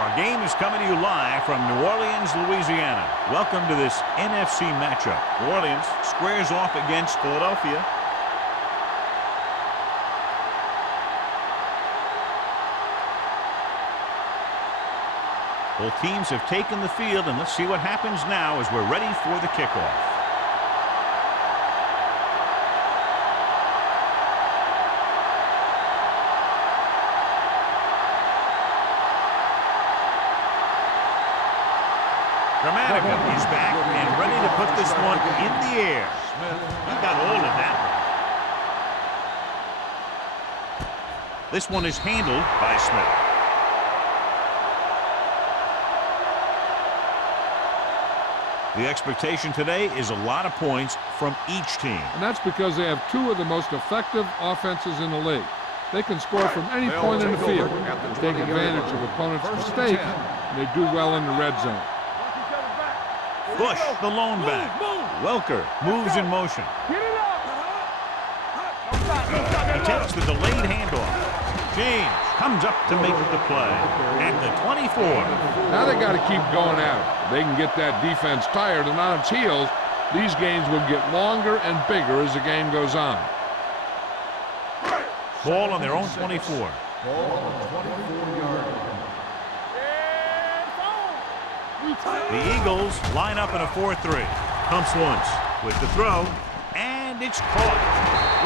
Our game is coming to you live from New Orleans, Louisiana. Welcome to this NFC matchup. New Orleans squares off against Philadelphia. Both teams have taken the field, and let's see what happens now as we're ready for the kickoff. Dramatica is back and ready to put this one in the air. He got hold of that one. This one is handled by Smith. The expectation today is a lot of points from each team. And that's because they have two of the most effective offenses in the league. They can score from any point in the field, take advantage of opponents' mistakes, and they do well in the red zone. Bush, the lone back. Welker moves in motion. He takes the delayed handoff. James comes up to make the play at the 24. Now they got to keep going at it. They can get that defense tired and on its heels. These games will get longer and bigger as the game goes on. Ball on their own 24. Ball on the 24-yard line. The Eagles line up in a 4-3. Pumps once with the throw, and it's caught.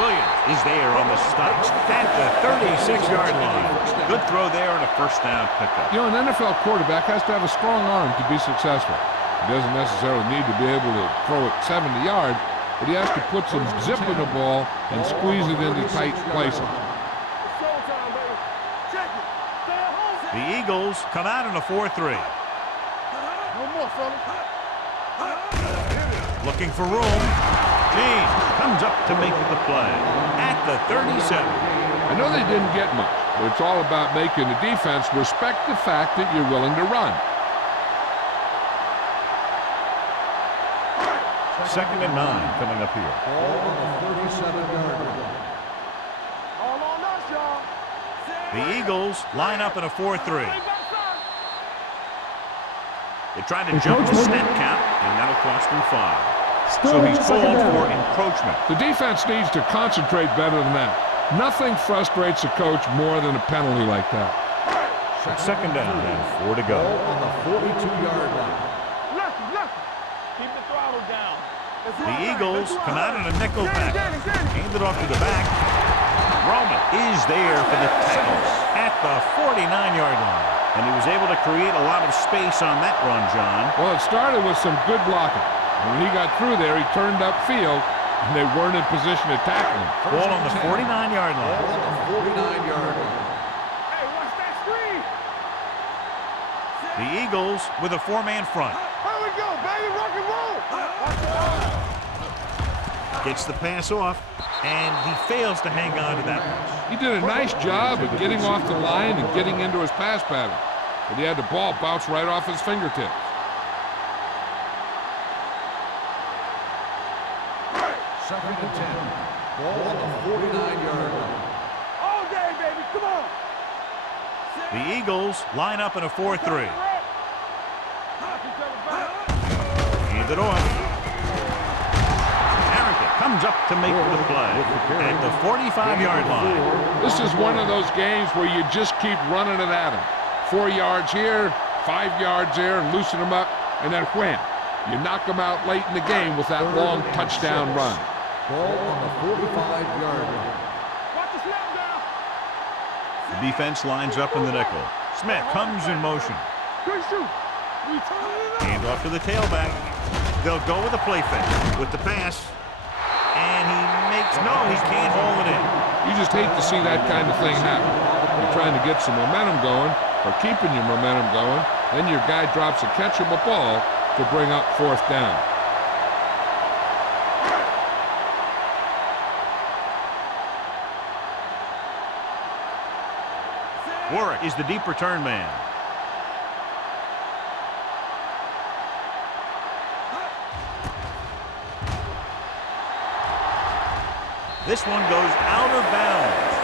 Williams is there on the stop at the 36-yard line. Good throw there and a first down pickup. You know, an NFL quarterback has to have a strong arm to be successful. He doesn't necessarily need to be able to throw it 70 yards, but he has to put some zip in the ball and squeeze it into tight places. The Eagles come out in a 4-3. Looking for room. James comes up to make the play at the 37. I know they didn't get much, but it's all about making the defense respect the fact that you're willing to run. Second and 9 coming up here. Ball on the 37-yard line. The Eagles line up in a 4-3. They tried to jump the snap count, and that'll cost them 5. So he's called for encroachment. The defense needs to concentrate better than that. Nothing frustrates a coach more than a penalty like that. Second down and 4 to go. Ball on the 42-yard line. Keep the throttle down. The Eagles come out in a nickel back. Hand it off to the back. Roman is there for the tackle at the 49-yard line. And he was able to create a lot of space on that run, John. Well, it started with some good blocking. And when he got through there, he turned upfield, and they weren't in position to tackle him. Ball on the 49-yard line. Ball on the 49-yard line. Hey, watch that screen. The Eagles with a 4-man front. Here we go, baby. Rock and roll. Gets the pass off, and he fails to hang on to that one. He did a nice job of getting off the line and getting into his pass pattern. But he had the ball bounce right off his fingertips. Second and 10. Ball on the 49-yard line. All day, baby. Come on. The Eagles line up in a 4-3. Hand it off. Comes up to make the play at the 45-yard line. This is one of those games where you just keep running it at him. 4 yards here, 5 yards there, and loosen them up, and then wham. You knock them out late in the game with that long touchdown run. Ball on the 45-yard line. Watch the snap down. The defense lines up in the nickel. Smith comes in motion. Good shoot. Hand off to the tailback. They'll go with a play fake with the pass. And he makes, no, he can't hold it in. You just hate to see that kind of thing happen. You're trying to get some momentum going, or keeping your momentum going, then your guy drops a catchable ball to bring up 4th down. Warwick is the deep return man. This one goes out of bounds.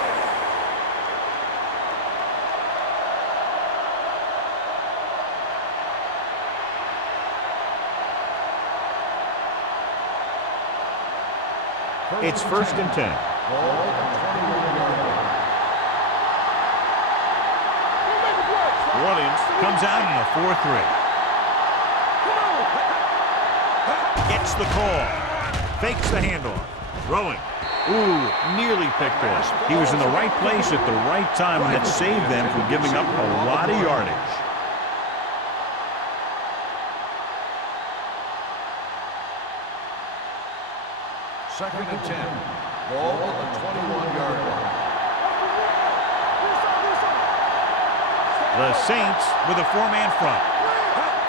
It's first and 10. Ball at the 21-yard line. Williams comes out in a 4-3. Gets the call. Fakes the handoff. Throwing. Ooh, nearly picked off. He was in the right place at the right time, and that saved them from giving up a lot of yardage. Second and 10. Ball on the 21-yard line. The Saints with a 4-man front.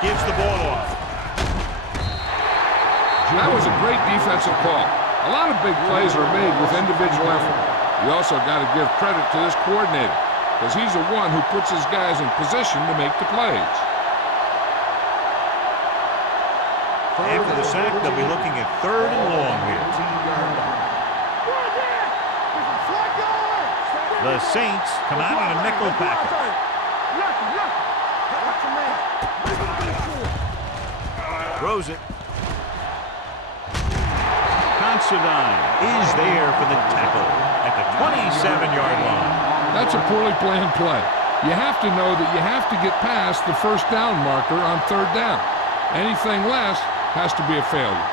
Gives the ball off. That was a great defensive call. A lot of big plays are made with individual effort. You also got to give credit to this coordinator, because he's the one who puts his guys in position to make the plays. After the sack, they'll be looking at 3rd and long here. The Saints come out in a nickel package. Throws it. Considine is there for the tackle at the 27-yard line. That's a poorly planned play. You have to know that you have to get past the first down marker on 3rd down. Anything less has to be a failure.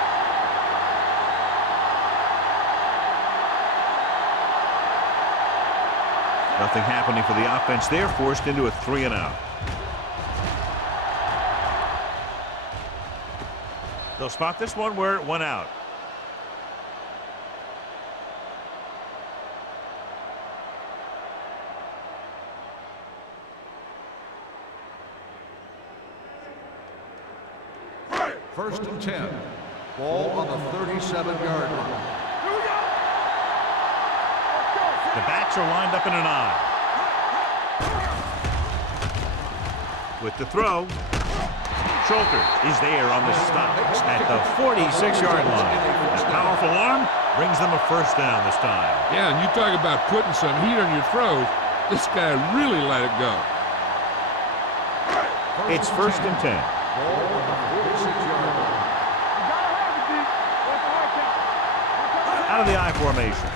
Nothing happening for the offense. They're forced into a 3-and-out. They'll spot this one where it went out. First and 10. Ball on the 37-yard line. The backs are lined up in an I. With the throw, Schulter is there on the stop at the 46-yard line. A powerful arm brings them a first down this time. Yeah, and you talk about putting some heat on your throws. This guy really let it go. It's first and 10. Ball on the 46-yard line. Out of the I formation.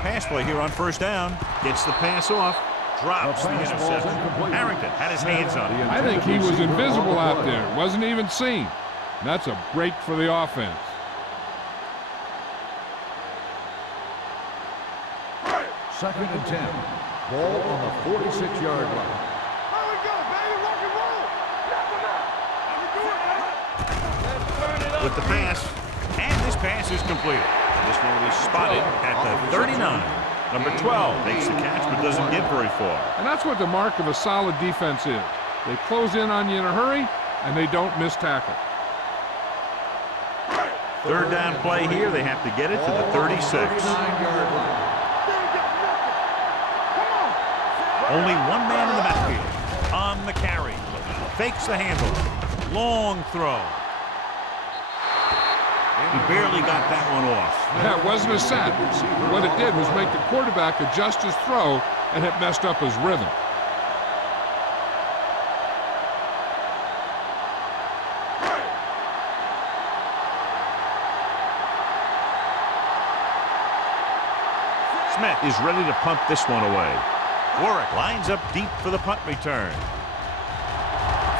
Pass play here on first down. Gets the pass off. Drops the interception. Harrington had his hands on it. I think he was invisible out there. Wasn't even seen. That's a break for the offense. Second and 10. Ball on the 46-yard line. With the pass. And this pass is completed. This one will be spotted at the 39. Number 12 makes the catch but doesn't get very far. And that's what the mark of a solid defense is. They close in on you in a hurry, and they don't miss tackle. 3rd down play here. They have to get it to the 36. 39-yard line. Only one man in the backfield. On the carry. Fakes the handle. Long throw. He barely got that one off. That wasn't a sack. What it did was make the quarterback adjust his throw, and it messed up his rhythm. Smith is ready to punt this one away. Warwick lines up deep for the punt return.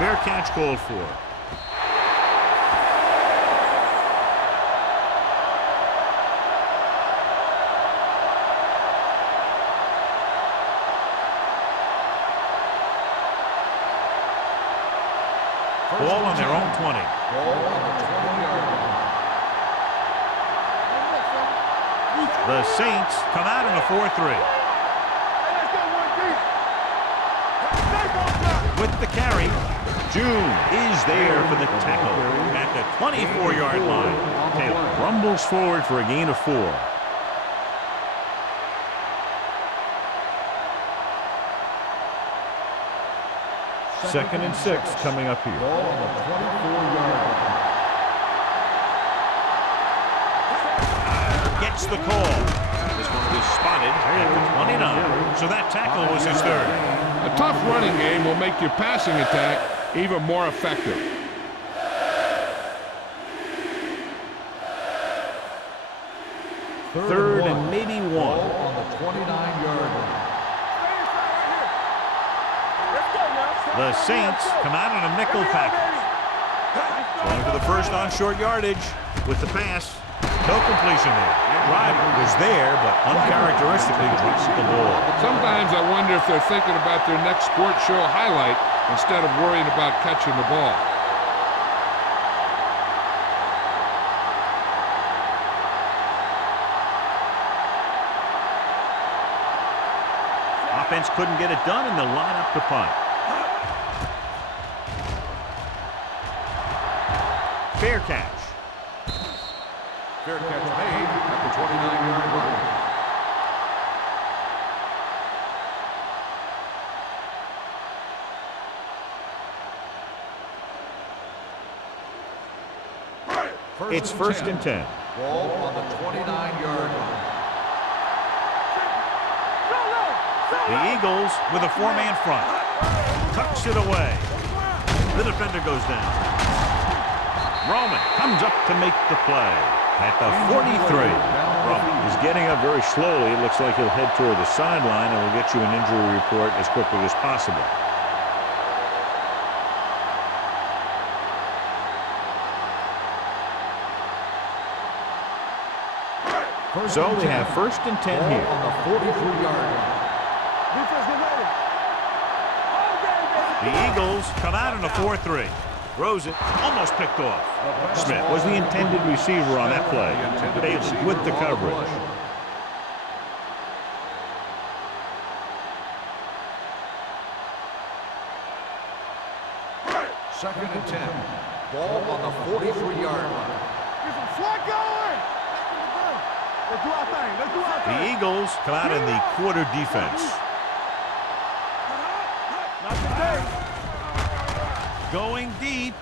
Fair catch called for. Ball on their own 20. Ball on the 20-yard line. The Saints come out in a 4-3. With the carry, June is there for the tackle at the 24-yard line. Taylor rumbles forward for a gain of 4. Second and 6 coming up here. Ball on the 24-yard line. Gets the call. This one was spotted at the 29. So that tackle was his 3rd. A tough running game will make your passing attack even more effective. Third and maybe Ball one. on the 29-yard line. Stay inside right here. Let's go now. The Saints come out on a nickel package. Going for the first on short yardage with the pass. No completion there. Driver was there, but uncharacteristically drops the ball. Sometimes I wonder if they're thinking about their next sports show highlight instead of worrying about catching the ball. Offense couldn't get it done, and they'll line up to punt. Fair catch. Fair catch made at the 29-yard line. It's first and 10. Ball on the 29-yard line. The Eagles with a four-man front. Tucks it away. The defender goes down. Roman comes up to make the play at the 43. Roman is getting up very slowly. It looks like he'll head toward the sideline, and we'll get you an injury report as quickly as possible. So we have first and 10 Ball here. on the 43-yard line. Defense, get ready. All day, baby. The Eagles come out in a 4-3. Throws it, almost picked off. Smith was the intended receiver on that play. Bailey with the coverage. Second and 10. Ball on the 43-yard line. Get some slack going. Let's do our thing. Let's do our The thing. Eagles come out in the quarter defense. Not today. Going deep.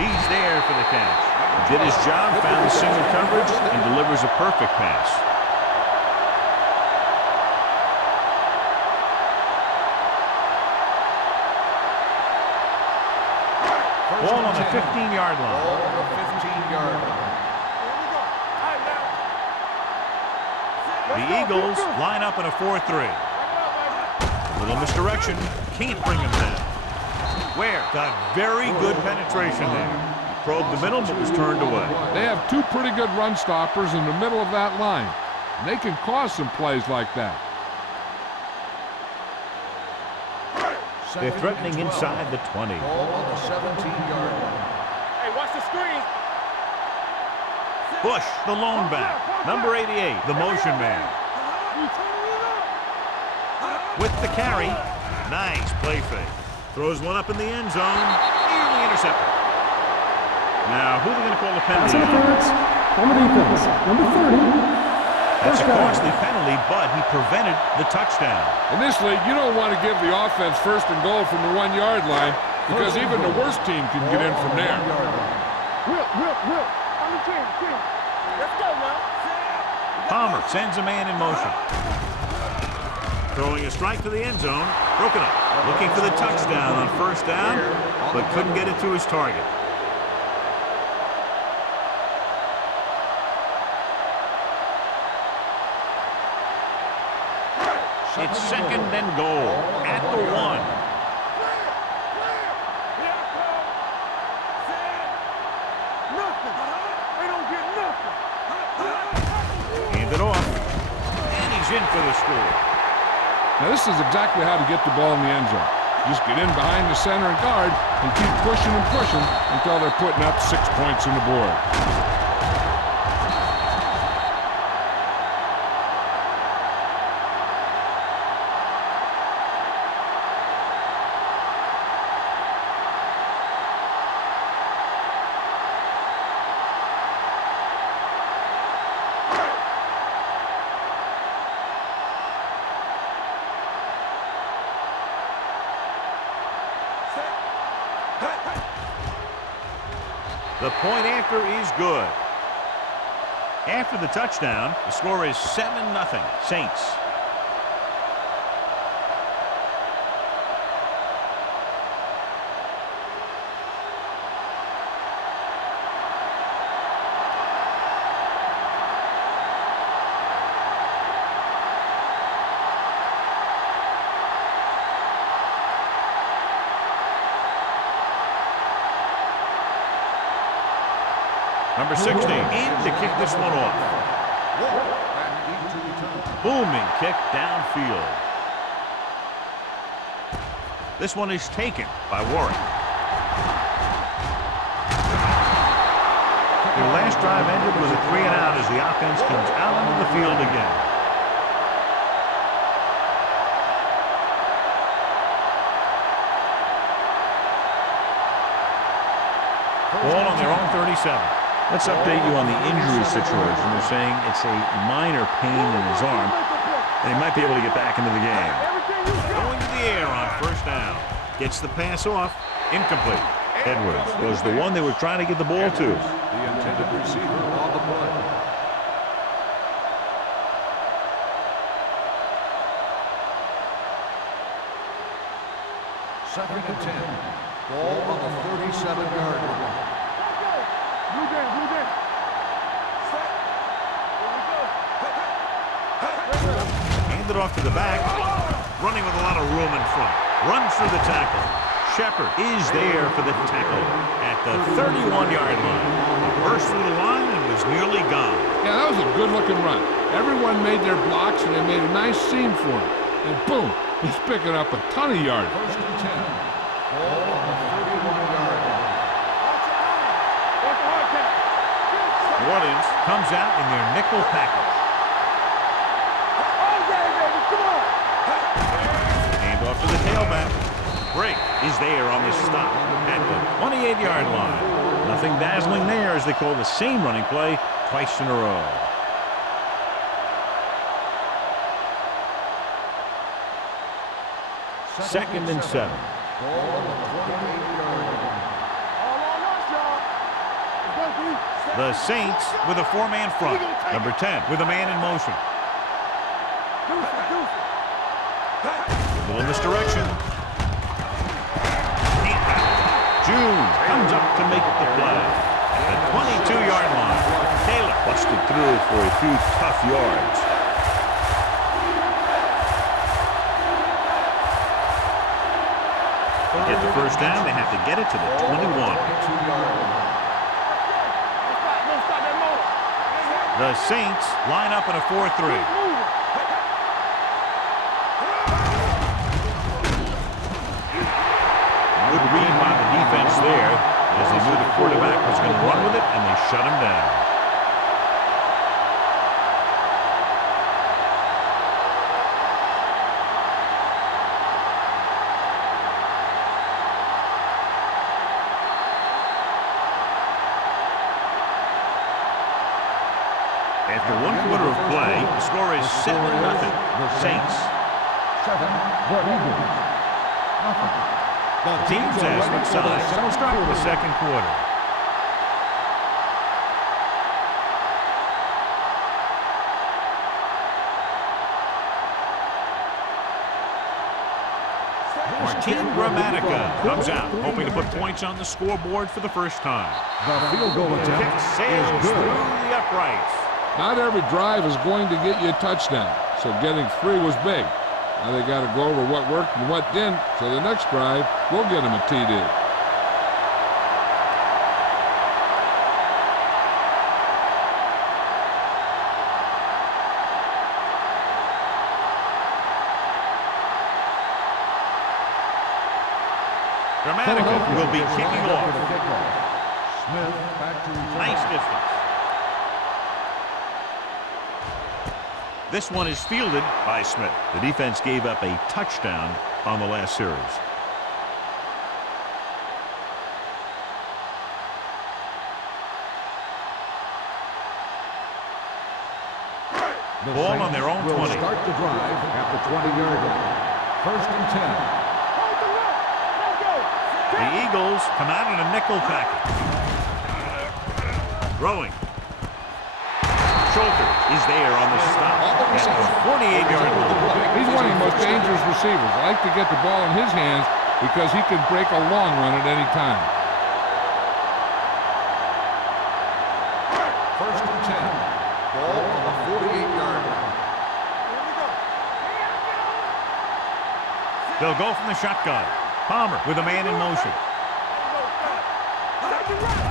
He's there for the catch. Did his job, found the single coverage, and delivers a perfect pass. Ball on the 15-yard line. Ball on the 15-yard line. Here we go. All right, now. The Eagles line up in a 4-3. A little misdirection. Can't bring him down. Ware got very good penetration there. Probed the middle, but was turned away. They have two pretty good run stoppers in the middle of that line. And they can cause some plays like that. They're threatening inside the 20. Ball on the 17-yard line. Hey, watch the screen. Bush, the lone back. Number 88, the motion man. With the carry. Nice play fake. Throws one up in the end zone. Nearly intercepted. Now, who are they going to call the Pass penalty? interference on the defense. Number 30. That's a First down. costly penalty, but he prevented the touchdown. In this league, you don't want to give the offense first and goal from the 1-yard line because even the worst team can get in from there. Whip. On the team. Let's go now. Palmer sends a man in motion. Throwing a strike to the end zone. Broken up. Looking for the touchdown on first down, but couldn't get it to his target. It's second and goal at the 1. Here I come. Nothing. They don't get nothing. Hand it off. And he's in for the score. Now, this is exactly how to get the ball in the end zone. Just get in behind the center and guard and keep pushing and pushing until they're putting up 6 points on the board. The point after is good. After the touchdown, the score is 7-0 Saints. Number 16 in to kick this one off. Booming kick downfield. This one is taken by Warren. Their last drive ended with a 3-and-out as the offense comes out onto the field again. Ball on their own 37. Let's update you on the injury situation. They're saying it's a minor pain in his arm, and he might be able to get back into the game. Going to the air on first down. Gets the pass off. Incomplete. Edwards was the one they were trying to get the ball to. The intended receiver on the play. Second and 10. Ball on the 37-yard line. Hand it off to the back. Running with a lot of room in front. Runs through the tackle. Shepard is there for the tackle at the 31-yard line. Burst through the line and was nearly gone. Yeah, that was a good-looking run. Everyone made their blocks, and they made a nice seam for him. And boom, he's picking up a ton of yards. First and 10. Ball on the 31-yard line. New Orleans comes out in their nickel package. Hand off to the tailback. Break is there on the stop at the 28-yard line. Nothing dazzling there as they call the same running play twice in a row. Second and 7. Ball on the 28-yard line. The Saints with a 4-man front. Number 10 with a man in motion. A little misdirection. June comes up to make the play at the 22-yard line. Taylor Busted through for a few tough yards. to get the first down. They have to get it to the 21. The Saints line up in a 4-3. Good read by the defense there as they knew the quarterback was going to run with it, and they shut him down. After one quarter of play, the score is 7-0. Saints. 7, the Eagles. Nothing. The teams as switch sides. So we'll start with the second quarter. Martin Gramatica comes out, hoping to put points on the scoreboard for the first time. The field goal attempt Kick sails through the uprights. Not every drive is going to get you a touchdown, so getting 3 was big. Now they got to go over what worked and what didn't, so the next drive will get them a TD. Gramatica will be kicking off. Smith back to return. Nice distance. This one is fielded by Smith. The defense gave up a touchdown on the last series. The Ball on Saints their own will 20. Start the drive at the 20-yard line. First and 10. The Eagles come out in a nickel package. Throwing. Schulter is there on the stop at the 48-yard line. He's one of the most dangerous receivers. I like to get the ball in his hands because he can break a long run at any time. First and 10. Ball on the 48-yard line. They'll go from the shotgun. Palmer with a man in motion.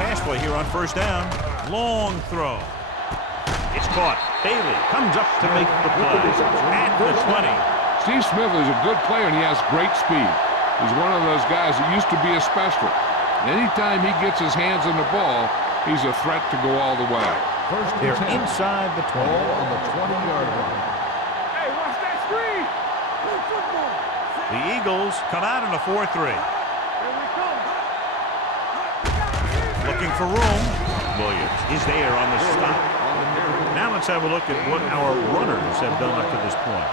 Pass play here on first down. Long throw. It's caught. Bailey comes up to make the play at the 20. Steve Smith is a good player, and he has great speed. He's one of those guys that used to be a specialist. And anytime he gets his hands on the ball, he's a threat to go all the way. They're inside the 20. Ball on the 20-yard line. Hey, watch that screen. Good football. The Eagles come out in a 4-3. Here we come. Looking for room. Williams is there on the stop. Now let's have a look at what our runners have done up to this point.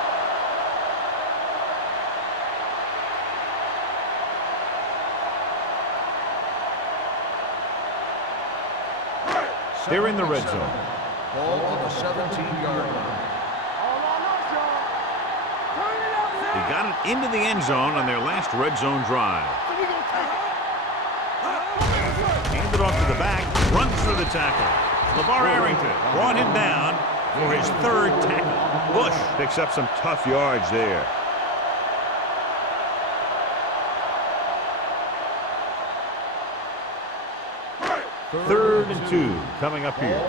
They're in the red zone. Ball on the 17-yard line. All on us, y'all. Turn it up, They man. got it into the end zone on their last red zone drive. We gonna take it. Handed off to the back, runs through the tackle. LeVar Arrington brought him down for his third tackle. Bush picks up some tough yards there. Third and 2 coming up here.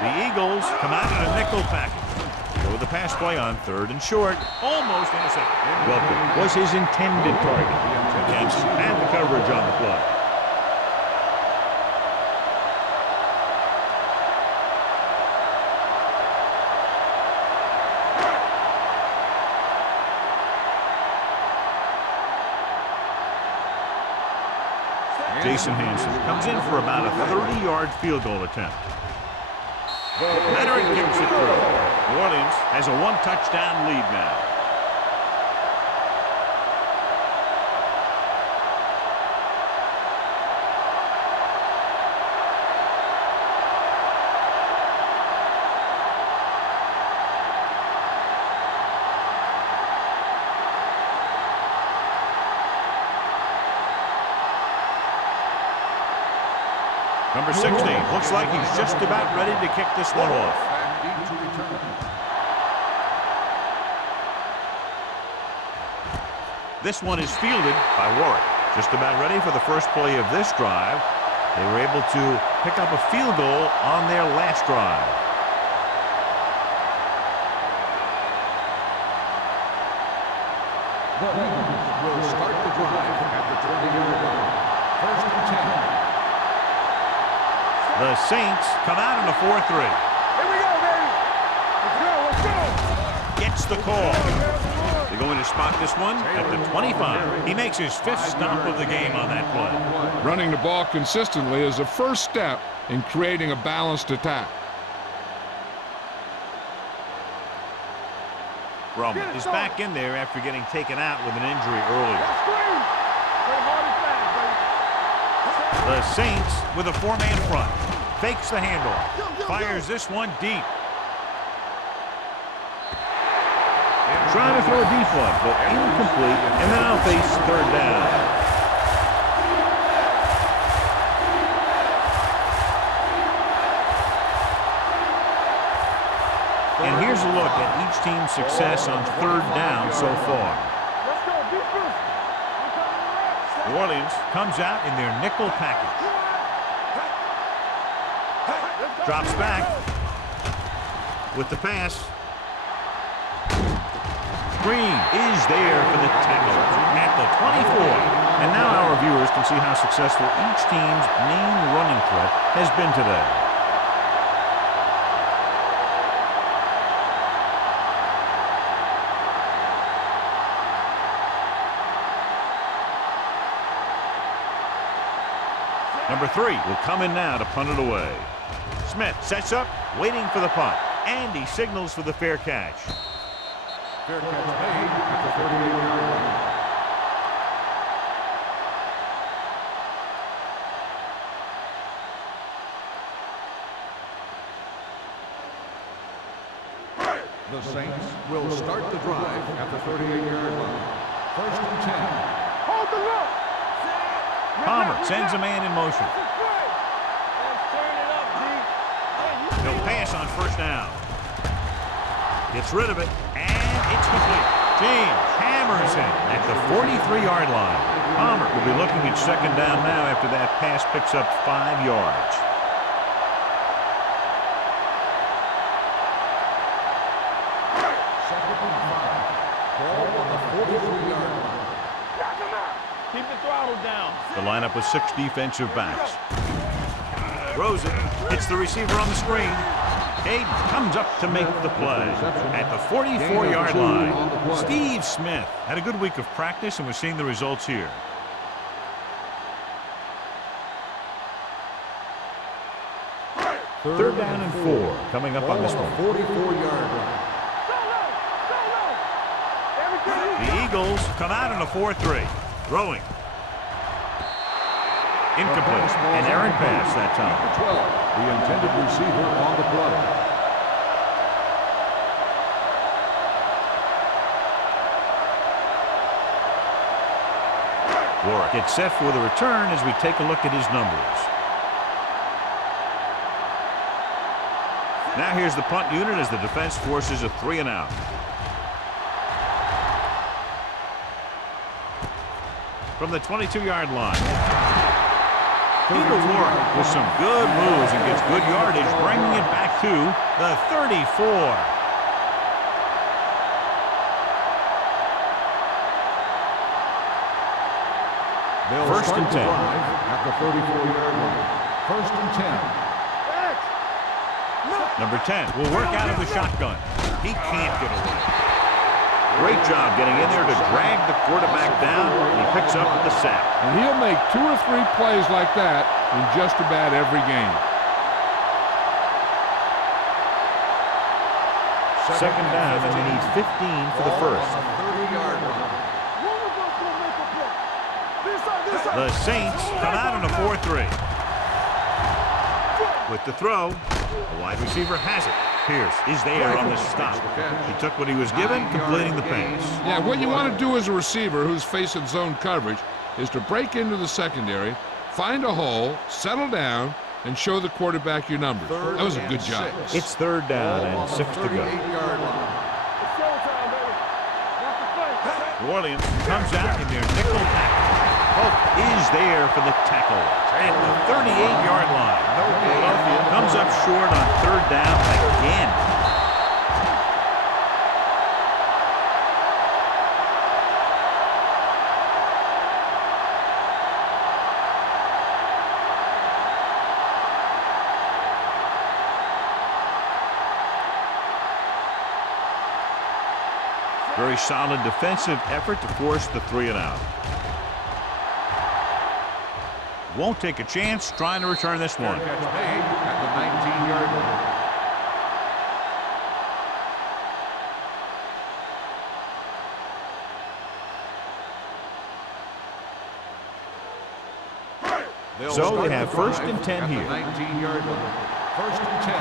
The Eagles come out in a nickel package. Go with the pass play on 3rd and short. Almost intercepted. Welker was his intended target. The Cats had the coverage on the play. Jason Hansen comes in for about a 30-yard field goal attempt. Leonard gives it through. New Orleans has a 1-touchdown lead now. Number 16 looks like he's just about ready to kick this one off. This one is fielded by Warwick. Just about ready for the first play of this drive. They were able to pick up a field goal on their last drive. The Eagles will start the drive at the 20-yard line. 1st and 10. The Saints come out in a 4-3. Here we go, baby. Let's go, let's go. Gets the call. They're going to spot this one at the 25. He makes his 5th stop of the game on that play. Running the ball consistently is the first step in creating a balanced attack. Roman is back in there after getting taken out with an injury earlier. That screen. Play hard and fast, baby. The Saints with a 4-man front. Fakes the handoff. Fires this one deep. Trying to throw a deep one, but incomplete, and now face 3rd down. And here's a look at each team's success on 3rd down so far. Let's go, defense. New Orleans comes out in their nickel package. Drops back with the pass. Green is there for the tackle at the 24. And now our viewers can see how successful each team's main running threat has been today. Number 3 will come in now to punt it away. Smith sets up, waiting for the punt, and he signals for the fair catch. Fair catch made at the 38-yard line. The Saints will start the drive at the 38-yard line. 1st and 10. Hold the look. Palmer sends a man in motion. Let's turn it up, D. He'll pass on 1st down. Gets rid of it, and it's complete. James hammers in at the 43-yard line. Palmer will be looking at second down now after that pass picks up 5 yards. Second and 5. Ball on the 43-yard line. Keep the throttle down. The lineup with 6 defensive backs. Throws it, hits the receiver on the screen. Hayden comes up to make the play at the 44-yard line. Steve Smith had a good week of practice, and we're seeing the results here. Third down and 4 coming up on this one. 44-yard line. The Eagles come out in a 4-3. Throwing. Incomplete. An errant pass that time. 12, the intended receiver on the play. Warwick gets set for the return as we take a look at his numbers. Now here's the punt unit as the defense forces a 3-and-out. From the 22-yard line. Peter Warwick with some good moves and gets good yardage, bringing it back to the 34. They'll First start and the 10. drive at the 34-yard line. First and 10. Number 10 will work out of the shotgun. He can't get away. Great job getting in there to drag the quarterback down, and he picks up the sack. And he'll make 2 or 3 plays like that in just about every game. Second down, and they need 15 for the first. On the 30-yard line. The Saints come out in a 4-3. With the throw, the wide receiver has it. Pierce is there on the stop. He took what he was given, completing the pass. Yeah, what you want to do as a receiver who's facing zone coverage is to break into the secondary, find a hole, settle down, and show the quarterback your numbers. That was a good job. It's third down and 6 to go. 38-yard line. New Orleans comes out in their nickel tackle. Hope is there for the tackle at the 38-yard line. Philadelphia comes up short on third down again. Very solid defensive effort to force the 3-and-out. Won't take a chance trying to return this one. Catch made at the 19-yard line. So we have first and 10 here. 19-yard line. First and 10.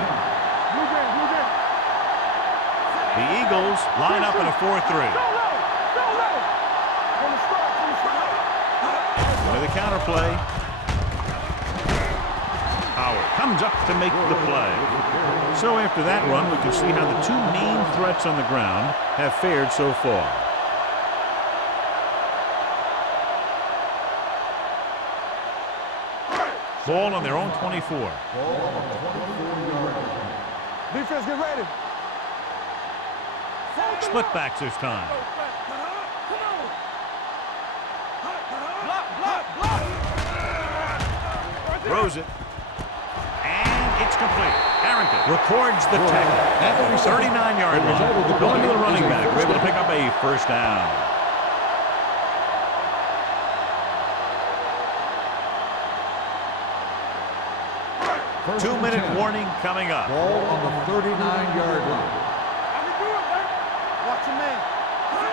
The Eagles line up in a 4-3. With the counter play. Howard comes up to make the play. So after that run, we can see how the 2 main threats on the ground have fared so far. Ball on their own 24. Ball on the 24-yard line. Defense, get ready. Split backs this time. Throws it. And it's complete. Harrington records the tackle at the 39-yard line. Going to the running back. We're able to pick up a first down. First and 2-minute 10. warning coming up. Ball on the 39-yard line. Watch your man.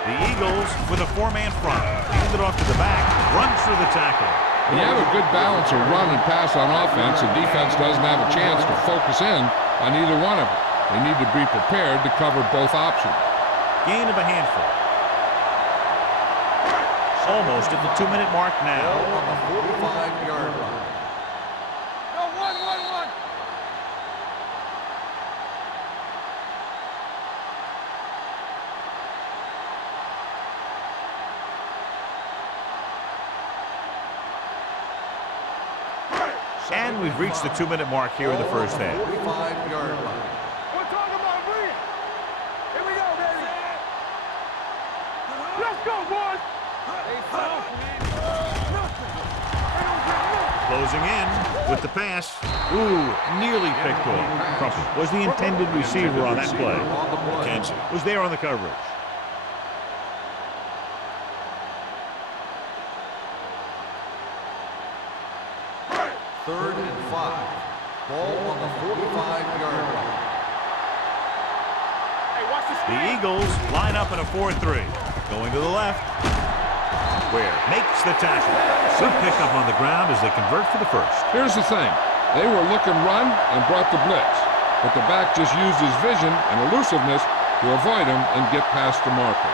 The Eagles with a 4-man front. Hand it off to the back. Runs through the tackle. When you have a good balance of run and pass on offense, the defense doesn't have a chance to focus in on either one of them. They need to be prepared to cover both options. Gain of a handful. Almost at the 2-minute mark now. Ball on the 45-yard line. No, one. And we've reached the 2-minute mark here in the first half. 45-yard line. We're talking about bring it. Here we go, baby. Let's go, boys. Closing in with the pass. Ooh, nearly picked off. Crumpy was the intended receiver on that play. Kenzie was there on the coverage. Third and 5. Ball on the 45-yard line. Hey, watch the The screen. Eagles line up in a 4-3. Going to the left. Ware makes the tackle. Good pickup on the ground as they convert for the first. Here's the thing. They were looking run and brought the blitz. But the back just used his vision and elusiveness to avoid him and get past the marker.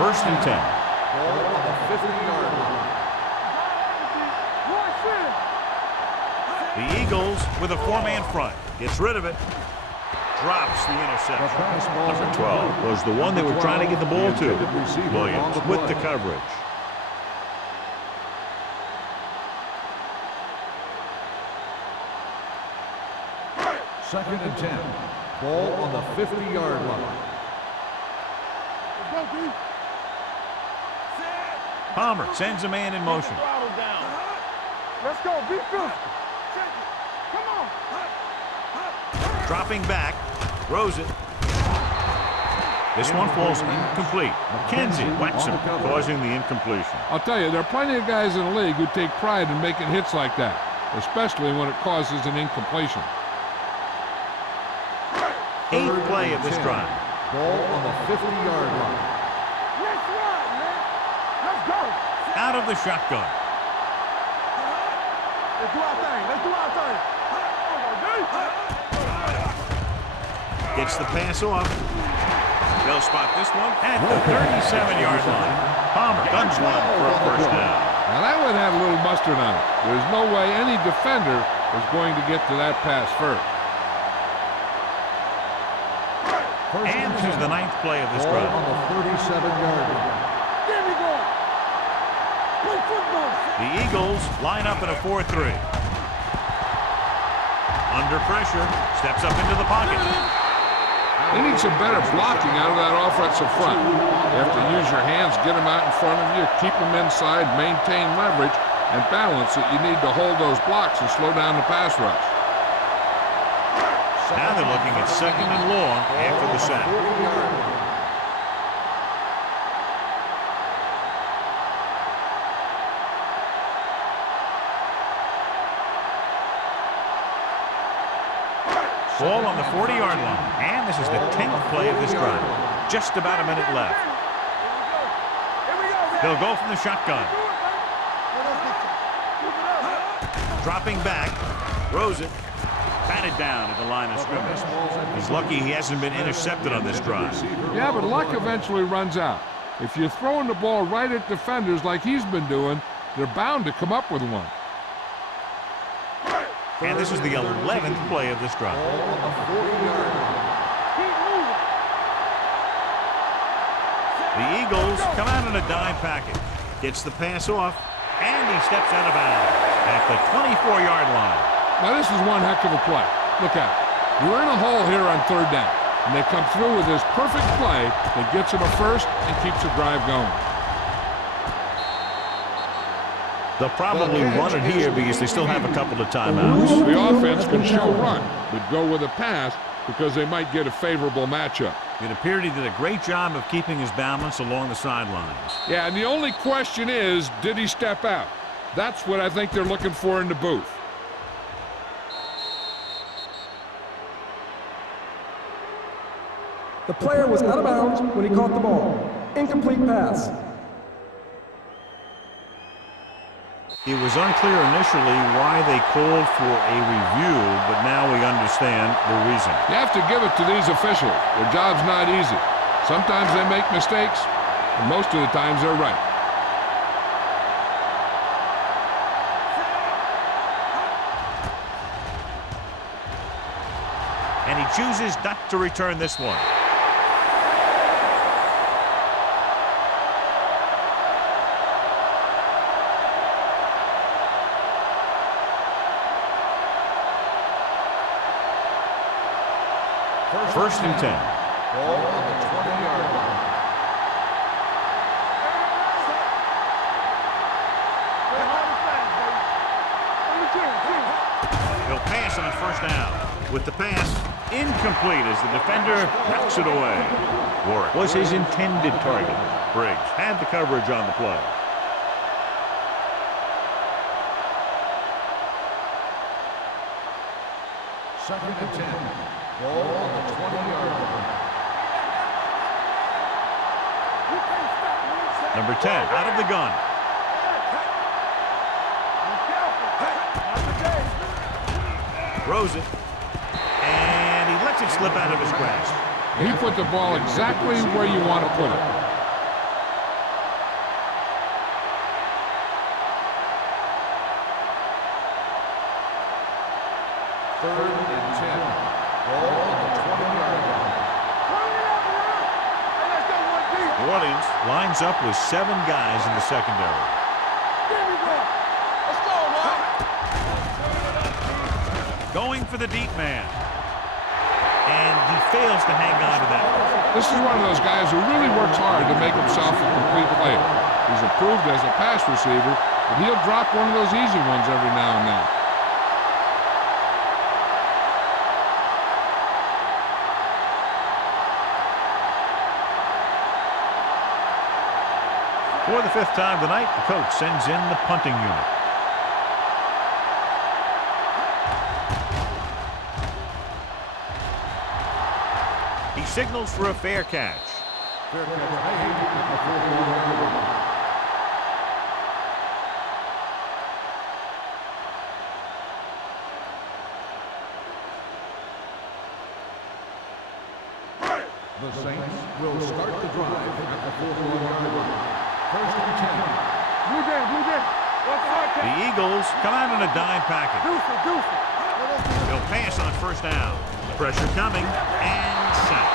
First and 10. Ball on the 50-yard line. The Eagles with a 4-man front. Gets rid of it. Drops the interception. Number 12 was the one they were trying to get the ball to. Williams with the coverage. Second and 10. Ball on the 50-yard line. Let's go, D. Palmer sends a man in motion. Throttle down. Let's go. Be physical. Come on. Dropping back. Throws it. This one falls incomplete. McKenzie whacks him, causing the incompletion. I'll tell you, there are plenty of guys in the league who take pride in making hits like that, especially when it causes an incompletion. 8th play of this drive. Ball on the 50-yard line. Let's run, man. Let's go. Out of the shotgun. Let's do our thing. Let's do our thing. Gets the pass off. They'll spot this one at the 37-yard line. Palmer guns one for a first down. Now that one had a little mustard on it. There's no way any defender is going to get to that pass first. And this is the 9th play of this Ball drive. on the 37-yard line. There we go. Play football. The Eagles line up in a 4-3. Under pressure, steps up into the pocket. They need some better blocking out of that offensive front. You have to use your hands, get them out in front of you, keep them inside, maintain leverage, and balance it. You need to hold those blocks and slow down the pass rush. Now they're looking at 2nd and long after the sack. 40-yard line. Ball on the 40-yard line. And this is the 10th play of this drive. Just about a minute left. Here we go, man. They'll go from the shotgun. Dropping back. Throws it. Batted down at the line of scrimmage. He's lucky he hasn't been intercepted on this drive. Yeah, but luck eventually runs out. If you're throwing the ball right at defenders like he's been doing, they're bound to come up with one. And this is the 11th play of this drive. Ball on the 40-yard line. Keep moving. The Eagles come out in a dime package. Gets the pass off, and he steps out of bounds at the 24-yard line. Now this is one heck of a play. Look out. You're in a hole here on 3rd down, and they come through with this perfect play that gets them a first and keeps the drive going. They'll probably run it here because they still have a couple of timeouts. The offense can still run, but go with a pass because they might get a favorable matchup. It appeared he did a great job of keeping his balance along the sidelines. Yeah, and the only question is, did he step out? That's what I think they're looking for in the booth. The player was out of bounds when he caught the ball. Incomplete pass. It was unclear initially why they called for a review, but now we understand the reason. You have to give it to these officials. Their job's not easy. Sometimes they make mistakes, and most of the times they're right. And he chooses not to return this one. First and 10. Ball on the 20-yard line. He'll pass on first down. With the pass, incomplete as the defender knocks it away. Warwick was his intended target. Briggs had the coverage on the play. Second and 10. Ball on the 20-yard line. Number 10 out of the gun. Throws it. And he lets it slip out of his grasp. He put the ball exactly where you want to put it. Third and 10. Ball on the 20-yard line. New Orleans lines up with 7 guys in the secondary. Going for the deep man. And he fails to hang on to that one. This is one of those guys who really works hard to make himself a complete player. He's improved as a pass receiver, but he'll drop one of those easy ones every now and then. For the 5th time tonight, the coach sends in the punting unit. He signals for a fair catch. Fair catch made at the 41-yard line. The Saints will start the drive at the 41-yard line. First and 10. Blue game, blue game. The Eagles come out in a dime package. He'll pass on first down. Pressure coming and sack.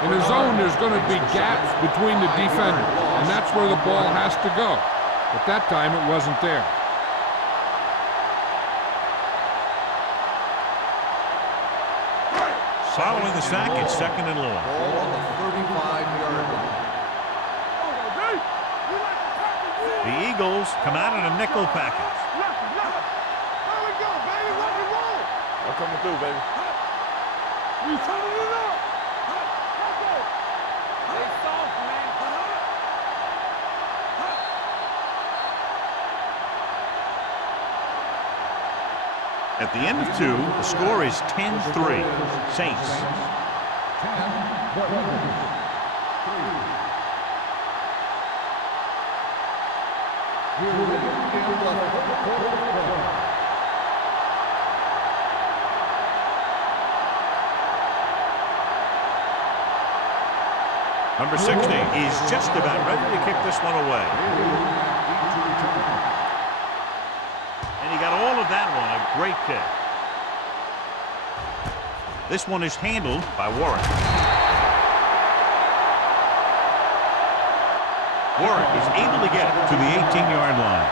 In the zone, there's going to be gaps between the defenders, and that's where the ball has to go. But that time, it wasn't there. Following the sack, it's second and long. Ball on the 35-yard line. The Eagles come out in a nickel package. I'm coming through, baby. You turning it up. They soft, man. At the end of 2, the score is 10-3. Saints. 10, but 3. We're in the fourth quarter. Number 60 is just about ready to kick this one away. And he got all of that one, a great kick. This one is handled by Warwick. Warwick is able to get it to the 18-yard line.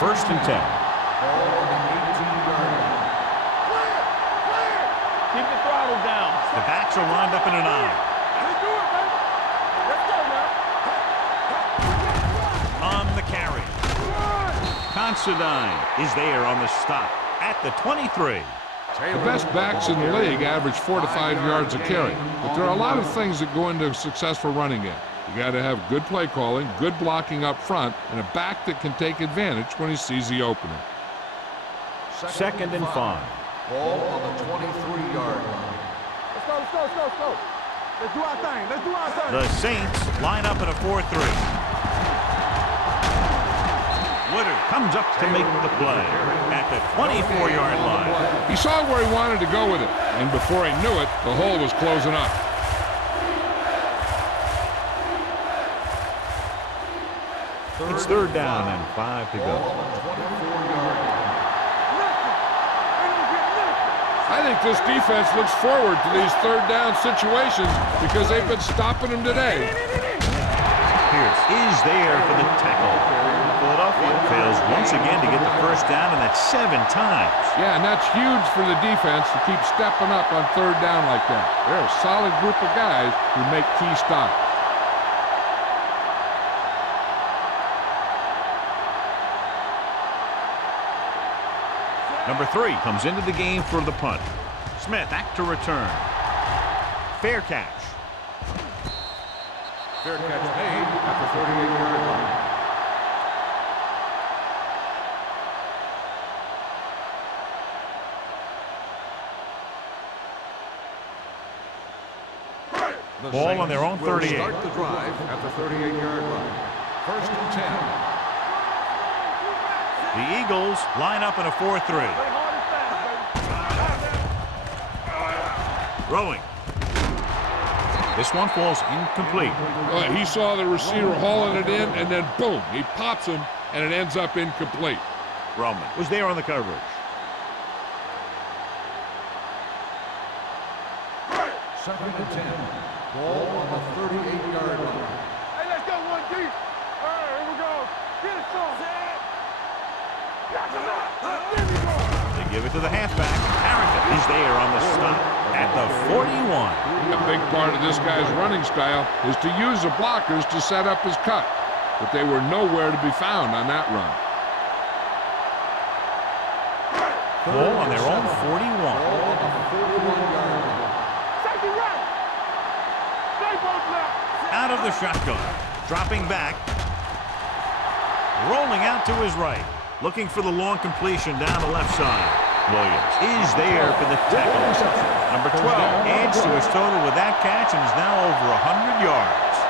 First and 10. Ball on the 18-yard line. Keep the throttle down. The backs are lined up in an eye. Let's do it, baby. Let's go now. On the carry. Considine is there on the stop at the 23. The best backs in the league average 4 to 5 yards a carry. But there are a lot of things that go into a successful running game. You got to have good play calling, good blocking up front, and a back that can take advantage when he sees the opening. Second and 5. Ball on the 23-yard line. Let's go, let's go, let's go, let's go. Let's do our thing. Let's do our thing. The Saints line up in a 4-3. Woodard comes up to make the play at the 24-yard line. He saw where he wanted to go with it, and before he knew it, the hole was closing up. It's third down and 5 to go. I think this defense looks forward to these third down situations because they've been stopping them today. Pierce is there for the tackle. Philadelphia fails once again to get the first down, and that's 7 times. Yeah, and that's huge for the defense to keep stepping up on third down like that. They're a solid group of guys who make key stops. Number 3 comes into the game for the punt. Smith back to return. Fair catch. Fair catch made at the 38-yard line. The Ball on their own Saints will 38. Start the drive at the 38-yard line. 1st and 10. The Eagles line up in a 4-3. Throwing. This one falls incomplete. He saw the receiver hauling it in, and then boom, he pops him, and it ends up incomplete. Roman was there on the coverage. Second and 10. Ball on the 38-yard line. Hey, let's go 1 deep. All right, here we go. Get it, son. They give it to the halfback. Harrington is there on the stop at the 41. A big part of this guy's running style is to use the blockers to set up his cut, but they were nowhere to be found on that run. Ball on their own 41. Ball on the 41-yard line. Safety right. Stay both left. Out of the shotgun. Dropping back. Rolling out to his right. Looking for the long completion down the left side. Williams is there for the tackle. Number 12 adds to his total with that catch and is now over 100 yards.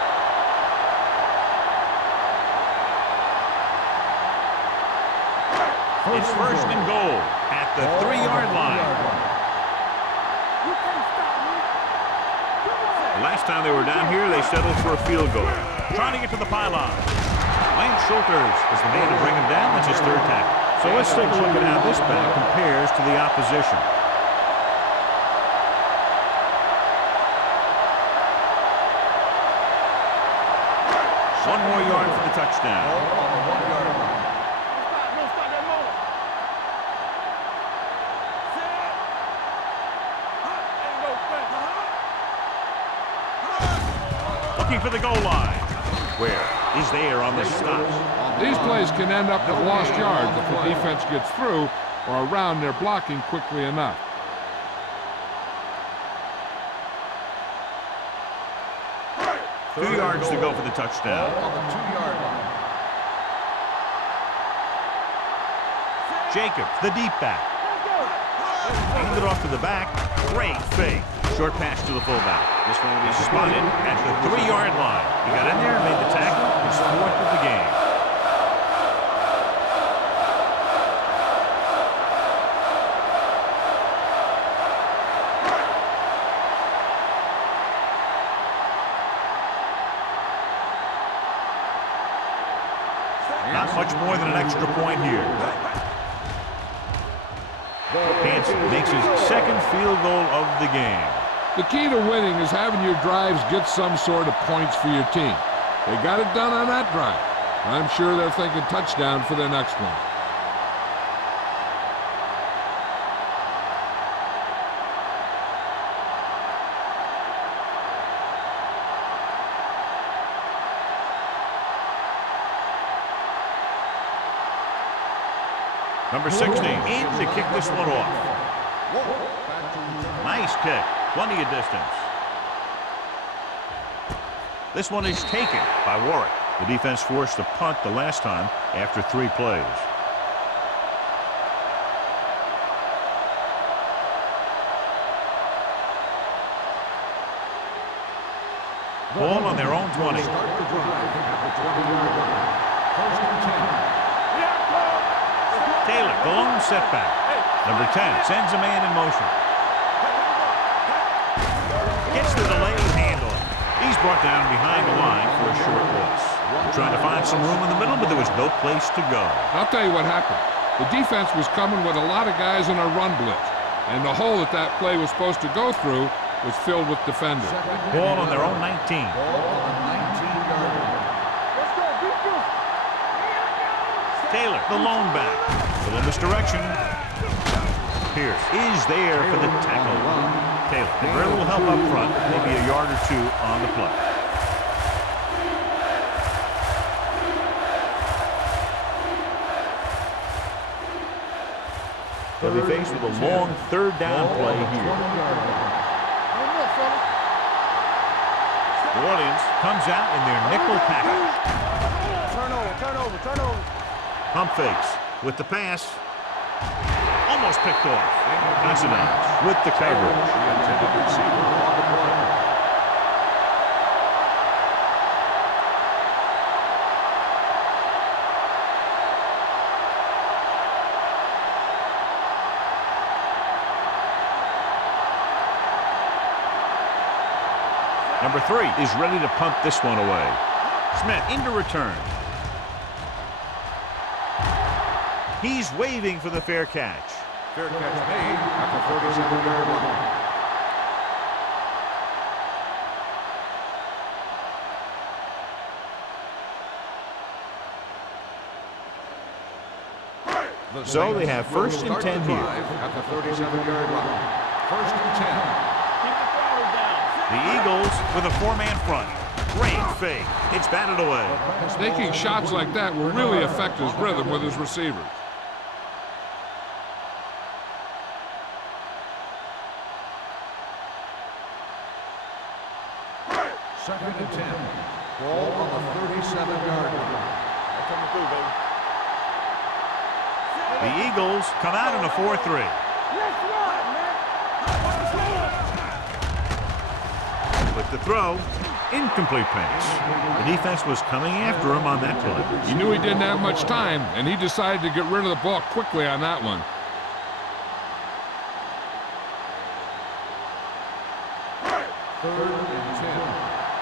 It's 1st and goal at the 3-yard line. You can't stop me. The last time they were down here, they settled for a field goal. Trying to get to the pylon. Lance Schulters is the man to bring him down. That's his 3rd tackle. So let's take a look at how this back compares to the opposition. One more yard for the touchdown. Ball on the 1-yard line. Don't stop that moment. Ain't no thing. Looking for the goal line. Where is there on the stop? These plays can end up with lost yards if the defense gets through or around their blocking quickly enough. Two yards to go for the touchdown. Ball on the 2-yard line. Jacobs, the deep back. Handed off to the back. Great fake. Short pass to the fullback. This one will be spotted at the 3-yard line. He got in there and made the tackle. His 4th of the game. Not much more than an extra point here. Pants makes his 2nd field goal of the game. The key to winning is having your drives get some sort of points for your team. They got it done on that drive. I'm sure they're thinking touchdown for their next one. Number 16 in to kick this one off. Nice kick. Plenty of distance. This one is taken by Warwick. The defense forced a punt the last time after 3 plays. Ball on their own 20. Start the drive at the 20-yard line. 1st and 10. Taylor, the lone setback. Number 10 sends a man in motion. Gets the delayed handoff. He's brought down behind the line for a short loss. Trying to find some room in the middle, but there was no place to go. I'll tell you what happened. The defense was coming with a lot of guys in a run blitz. And the hole that play was supposed to go through was filled with defenders. Ball on their own 19. Ball on the 19-yard line. Let's go. Beat you. Taylor, the lone back. A little misdirection. Pierce is there for the tackle. Taylor, very little help up front, maybe a yard or two on the play. They'll be faced with a long third down play here. New Orleans comes out in their nickel package. Turnover. Pump fakes with the pass. Almost picked off. Consonant with the coverage. The intended receiver on the play. Number 3 is ready to punt this one away. Smith into return. He's waving for the fair catch. Fair catch made at the 37-yard line. So they have first and 10 here. At the 37-yard line. First and 10. The Eagles with a 4-man front. Great fake. It's batted away. Taking shots like that will really affect his rhythm with his receivers. Second and 10. Ball on the 37-yard line. The Eagles come out in a 4-3. With the throw, incomplete pass. The defense was coming after him on that play. He knew he didn't have much time, and he decided to get rid of the ball quickly on that one. Third and 10.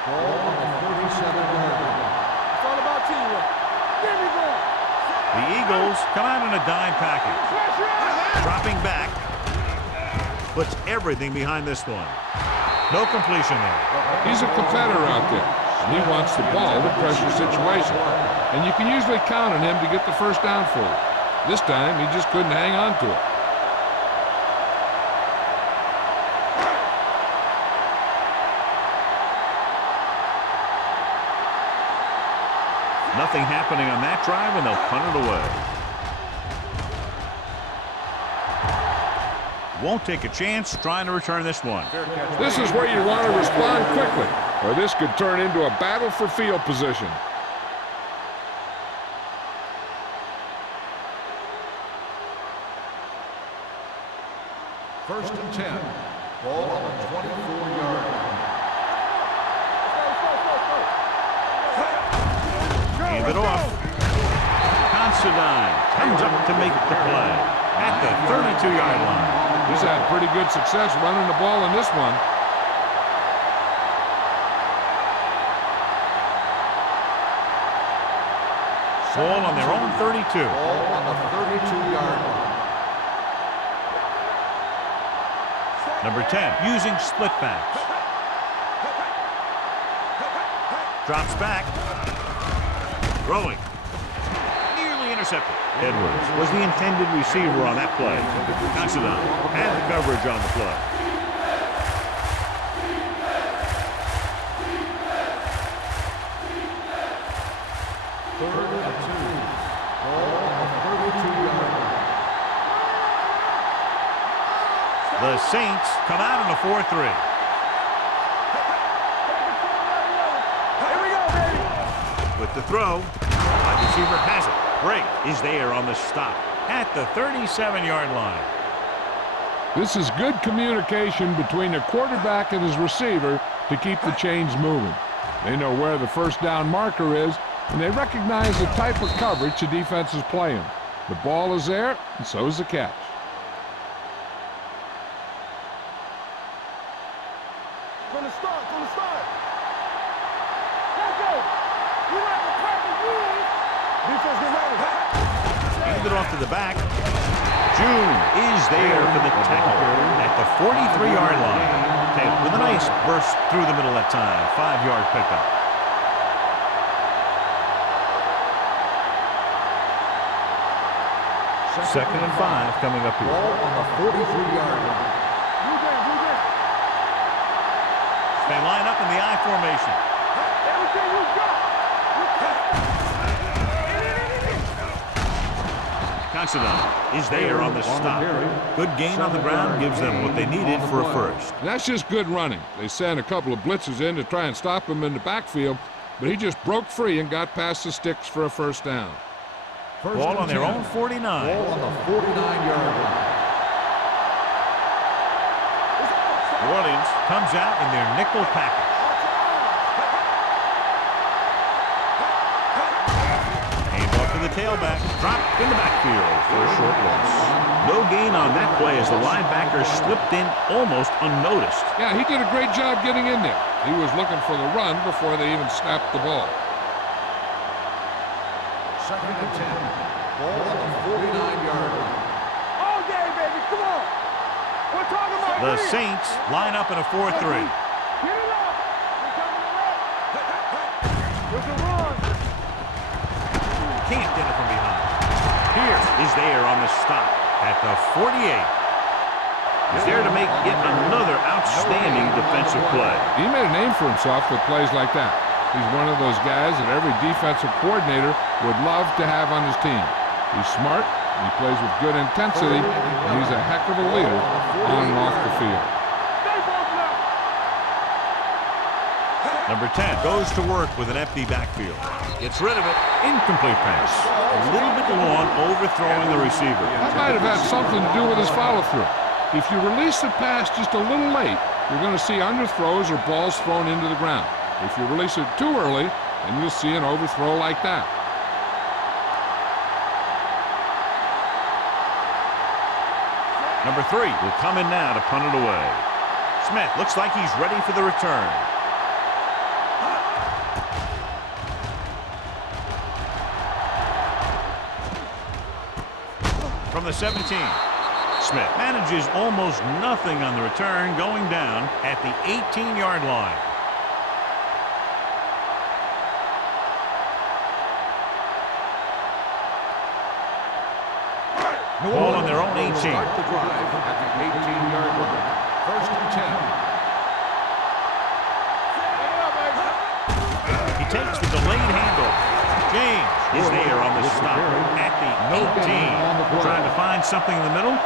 Ball on the 37-yard line. It's all about teamwork. Give me ball. The Eagles come out in a dime package. Dropping back. Puts everything behind this one. No completion there. He's a competitor out there, and he wants the ball in a pressure situation. And you can usually count on him to get the first down for you. This time, he just couldn't hang on to it. Nothing happening on that drive, and they'll punt it away. Won't take a chance trying to return this one. This is where you want to respond quickly, or this could turn into a battle for field position. First and 10. Ball on the 24-yard line. Hand it off. Considine comes up to make the play at the 32-yard line. He's had pretty good success running the ball in this one. Ball on their own 32. Ball on the 32-yard line. Number 10 using split backs. Drops back. Throwing. Nearly intercepted. Edwards was the intended receiver on that play. Considine had the coverage on the play. Third and 2. Ball on the 32-yard line. The Saints come out in a 4-3. Here we go, baby. With the throw, wide receiver has it. Break is there on the stop at the 37-yard line. This is good communication between the quarterback and his receiver to keep the chains moving. They know where the first down marker is, and they recognize the type of coverage the defense is playing. The ball is there, and so is the catch. From the start. Let's go. You like the perfect rules. Defense get ready. Hand it off to the back. June is there for the tackle at the 43-yard line. Taylor with a nice burst through the middle that time. 5-yard pickup. Second and 5 coming up here. Ball on the 43-yard line. They line up in the I formation. Everything you got. Considine is there on the stop. Good gain on the ground gives them what they needed for a first. That's just good running. They sent a couple of blitzes in to try and stop him in the backfield, but he just broke free and got past the sticks for a first down. Ball on their own 49. Ball on the 49-yard line. New Orleans comes out in their nickel package. Handoff to the tailback. Dropped in the backfield for a short loss. No gain on that play as the linebacker slipped in almost unnoticed. Yeah, he did a great job getting in there. He was looking for the run before they even snapped the ball. Second and 10. Ball on the 49-yard line. All day, baby. Come on. We're talking about The here. Saints line up in a 4-3. Get it up. We're coming to left. There's a run. Can't get it from behind. Pierce is there on the stop at the 48. He's there to make yet another outstanding defensive play. He made a name for himself with plays like that. He's one of those guys that every defensive coordinator would love to have on his team. He's smart, he plays with good intensity, and he's a heck of a leader on and off the field. Stay focused up. Number 10 goes to work with an empty backfield. Gets rid of it. Incomplete pass. A little bit long, overthrowing the receiver. That might have had something to do with his follow-through. If you release the pass just a little late, you're going to see underthrows or balls thrown into the ground. If you release it too early, then you'll see an overthrow like that. Number 3 will come in now to punt it away. Smith looks like he's ready for the return. From the 17. Smith manages almost nothing on the return, going down at the 18-yard line. Ball on their own 18. Start the drive at the 18-yard line. First and 10. He takes the delayed handoff. James is there on the stop at the 18. Trying to find something in the middle.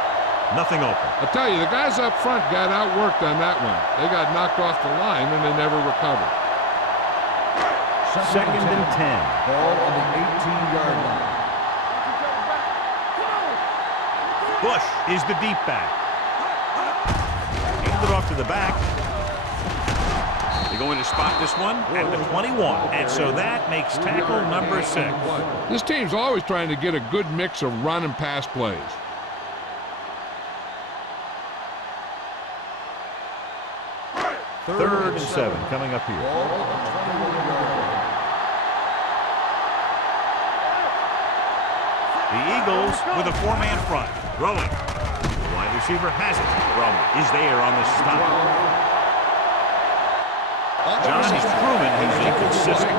Nothing open. I'll tell you, the guys up front got outworked on that one. They got knocked off the line and they never recovered. Second and 10. Ball on the 18-yard line. Bush is the deep back. Handed off to the back. They're going to spot this one at the 21. And so that makes tackle number 6. This team's always trying to get a good mix of run and pass plays. Third and 7 coming up here. Ball on the 21-yard line. The Eagles with a 4-man front. Throwing. The wide receiver has it. Rum is there on the stop. Johnny's proven he's inconsistent.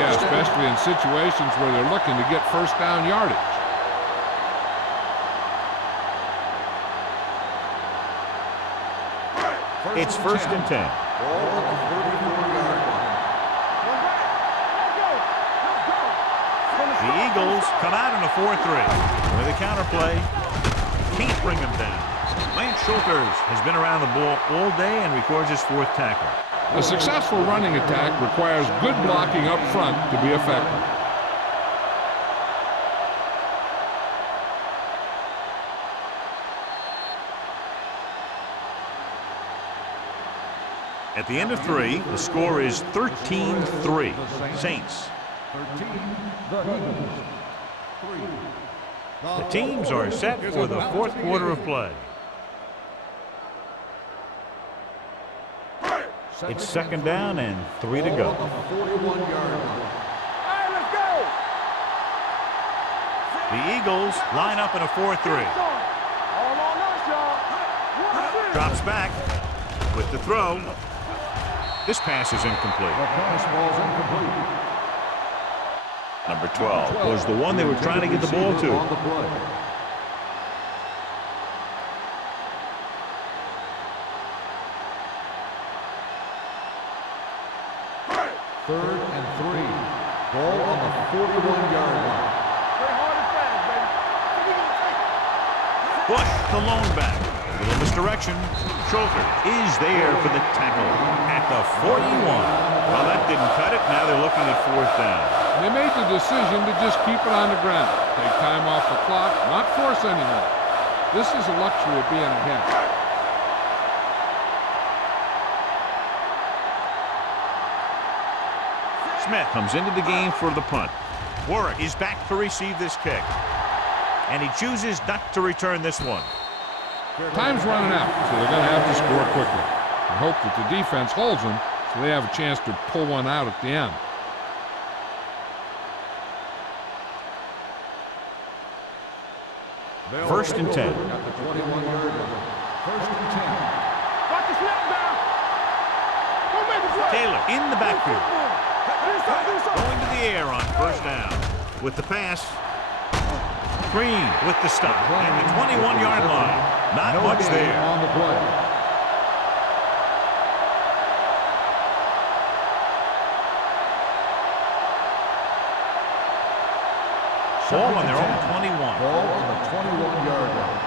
Yeah, especially in situations where they're looking to get first down yardage. It's first and 10. Ball on the 34-yard line. The Eagles come out in a 4-3. With a counterplay, can't bring him down. Lance Schulters has been around the ball all day and records his 4th tackle. A successful running attack requires good blocking up front to be effective. At the end of 3, the score is 13-3. Saints. 13, the Eagles. 3. The teams are set for the 4th quarter of play. It's second down and 3 to go. Ball on the 41-yard line. Hey, let's go. The Eagles line up in a 4-3. Drops back with the throw. This pass is incomplete. The pass ball's incomplete. Number 12 was the one they were trying to get the ball to. On the play. Third and 3. Ball on the 41-yard line. Play hard and fast, baby. Bush, the lone back. A little misdirection. Schulter is there for the tackle at the 41. Well, that didn't cut it. Now they're looking at 4th down. They made the decision to just keep it on the ground. Take time off the clock, not force anything. This is a luxury of being ahead. Smith comes into the game for the punt. Warwick is back to receive this kick. And he chooses not to return this one. Time's running out, so they're going to have to score quickly. I hope that the defense holds them so they have a chance to pull one out at the end. First and 10. At the 21-yard line. First and 10. Watch the snap down. Don't make the play. Taylor in the backfield. Inside. Going to the air on 1st down. With the pass. Green with the stop. And the 21-yard line. Not No much gain there. on the play. Ball on their own 21. Ball on the 21-yard line.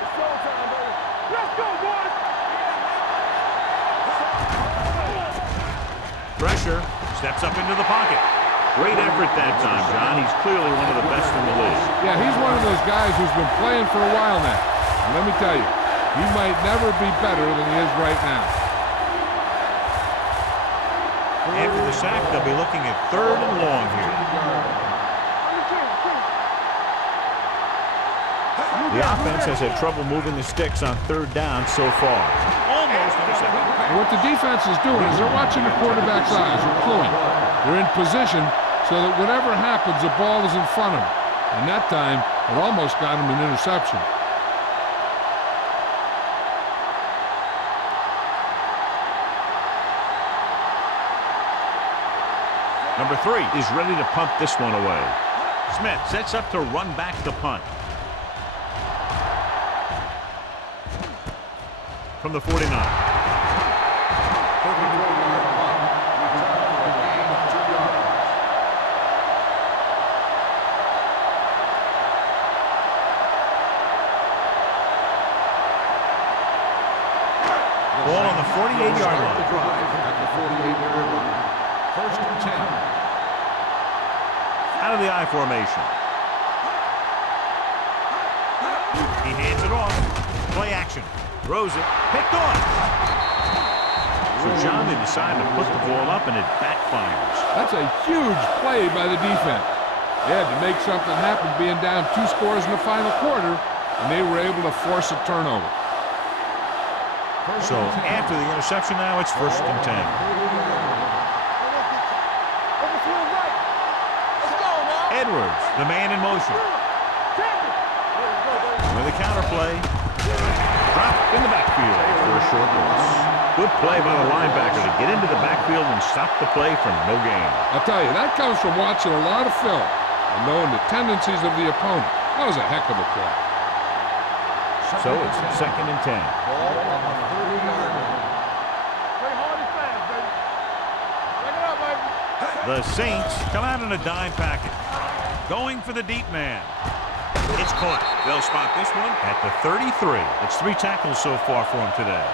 It's showtime, baby. Let's go, boys. Pressure. Steps up into the pocket. Great effort that time, John. He's clearly one of the best in the league. Yeah, he's one of those guys who's been playing for a while now. And let me tell you, he might never be better than he is right now. After the sack, they'll be looking at 3rd and long here. The offense has had trouble moving the sticks on 3rd down so far. Almost intercepted. And what the defense is doing is they're watching the quarterback's eyes. They're cluing. They're in position so that whatever happens, the ball is in front of them. And that time, it almost got him an interception. Number 3 is ready to punt this one away. Smith sets up to run back the punt. From the 49. 34-yard punt. Return for a gain of 2 yards. Ball on the 48-yard Start line. the drive at the 48-yard line. First and 10. Out of the I formation. He hands it off. Play action. Throws it. Picked off. So, John, they decide to put the ball up, and it backfires. That's a huge play by the defense. They had to make something happen being down 2 scores in the final quarter, and they were able to force a turnover. So, after the interception now, it's 1st and 10. Edwards, the man in motion. With a counterplay. Drop in the backfield for a short loss. Good play by the linebacker to get into the backfield and stop the play from no gain. I'll tell you, that comes from watching a lot of film and knowing the tendencies of the opponent. That was a heck of a play. So it's 2nd and 10. Ball on the 30-yard line. Play hard and fast, baby. Check it out, baby. The Saints come out in a dime package. Going for the deep man. It's caught. They'll spot this one at the 33. It's 3 tackles so far for him today.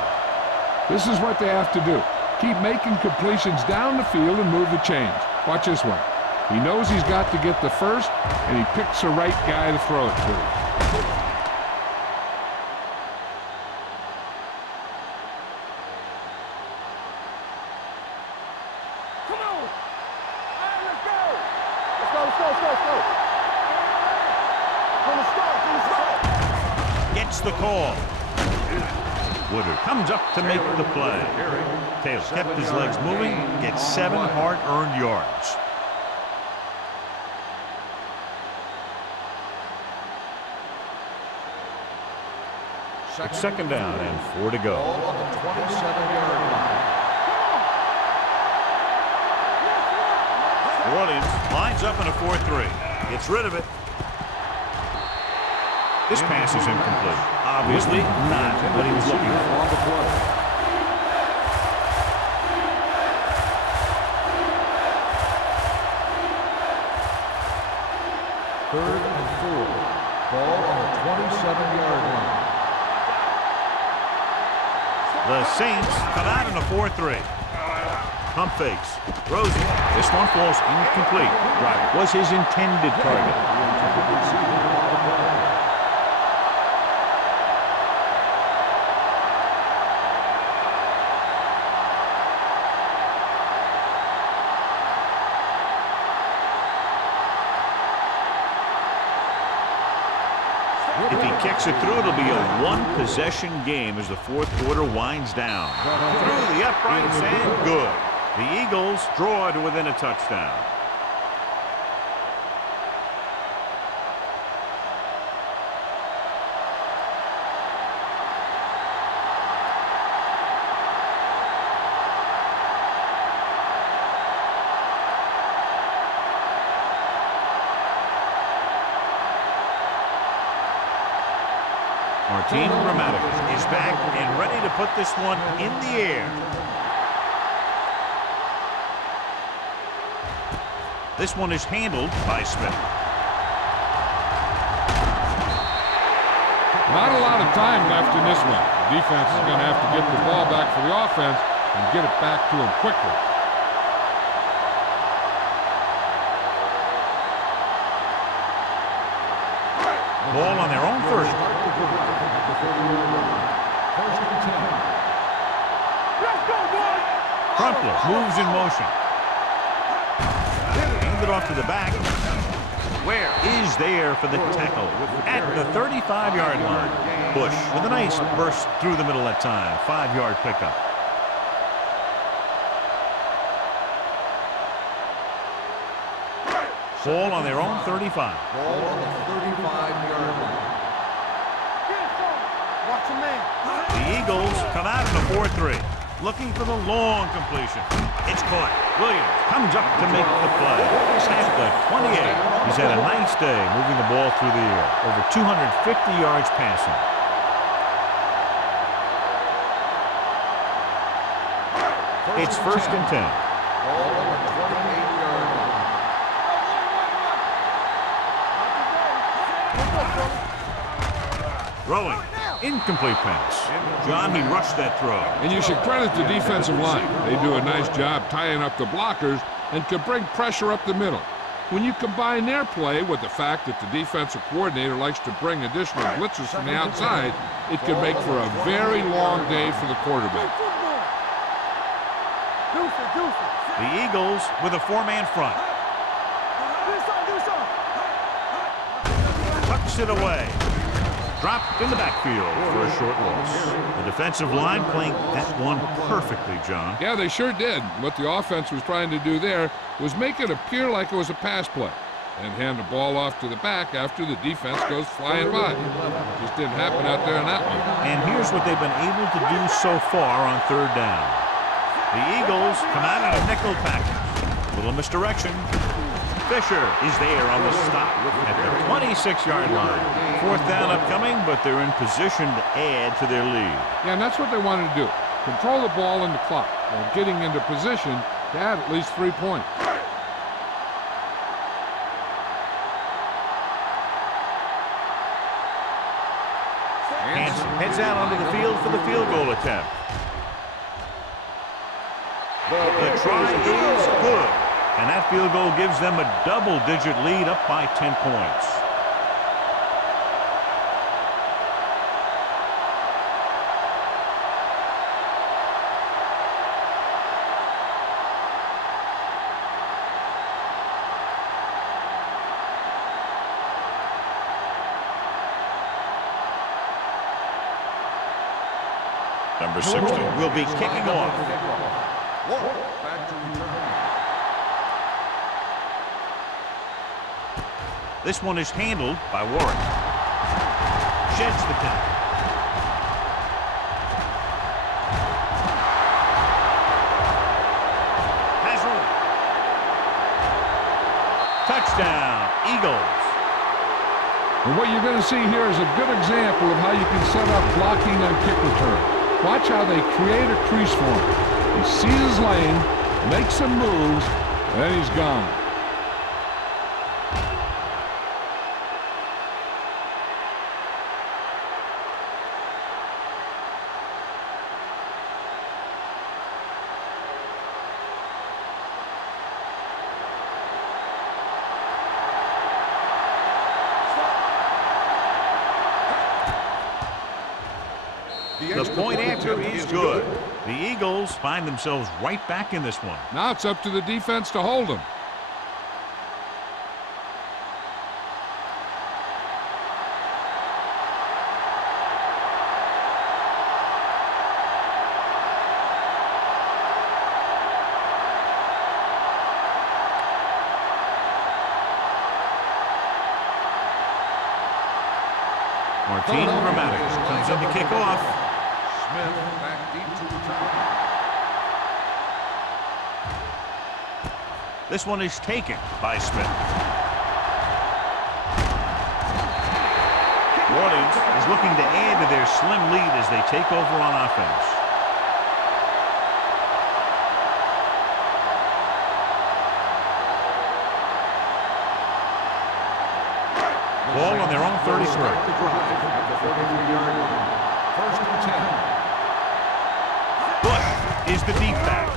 This is what they have to do. Keep making completions down the field and move the chains. Watch this one. He knows he's got to get the first, and he picks the right guy to throw it to. Come on. All right, let's go. Let's go. From the start. Gets the call. Woodard comes up to make the play. Taylor kept his legs moving, gets 7 hard-earned yards. It's second down and 4 to go. Ball on the 27-yard line. New Orleans lines up in a 4-3. Gets rid of it. This pass is incomplete. Obviously not what he was looking for. On the play. Third and 4. Ball on the 27-yard line. The Saints come out in a 4-3. Pump fakes. Rosen. This one falls incomplete. Right. Was his intended target. If he kicks it through, it'll be a one-possession game as the fourth quarter winds down. Through the uprights and good. The Eagles draw to within a touchdown. Martin Gramatica is back and ready to put this one in the air. This one is handled by Smith. Not a lot of time left in this one. The defense is going to have to get the ball back for the offense and get it back to him quickly. Ball on their own first. Crumpler moves in motion. Handed off to the back. Where is there for the tackle? At the 35-yard line. Bush with a nice burst through the middle that time. 5-yard pickup. Ball on their own 35. Ball on the 35-yard line. Watch him, man. The Eagles come out in a 4-3. Looking for the long completion. It's caught. Williams comes up to make the play. At the 28. He's had a nice day moving the ball through the air. Over 250 yards passing. It's first and 10. Ball on the 28-yard line. Throwing. Incomplete pass. John, he rushed that throw. And you should credit the defensive line. They do a nice job tying up the blockers and can bring pressure up the middle. When you combine their play with the fact that the defensive coordinator likes to bring additional blitzes from the outside, it can make for a very long day for the quarterback. The Eagles with a 4-man front. Tucks it away. Dropped in the backfield for a short loss. The defensive line playing that one perfectly, John. Yeah, they sure did. What the offense was trying to do there was make it appear like it was a pass play and hand the ball off to the back after the defense goes flying by. Just didn't happen out there on that one. And here's what they've been able to do so far on third down. The Eagles come out in a nickel package. Little misdirection. Fisher is there on the stop at the 26-yard line. Fourth down upcoming, but they're in position to add to their lead. Yeah, and that's what they wanted to do. Control the ball and the clock while getting into position to add at least 3 points. Hanson heads out onto the field for the field goal attempt. The try is good. And that field goal gives them a double-digit lead up by 10 points. Number 60 will be kicking off. Back to return. This one is handled by Warren. Sheds the tackle. Eagles. And what you're going to see here is a good example of how you can set up blocking on kick return. Watch how they create a crease for him. He sees his lane, makes some moves, and then he's gone. The point answer is good. The Eagles find themselves right back in this one. Now it's up to the defense to hold him. Martin Grammatics comes in to kick off. Smith back deep to return. This one is taken by Smith. New Orleans is looking to add to their slim lead as they take over on offense. Ball on their own 33. Start the drive at the 33-yard line. First and 10. Bush is the deep back.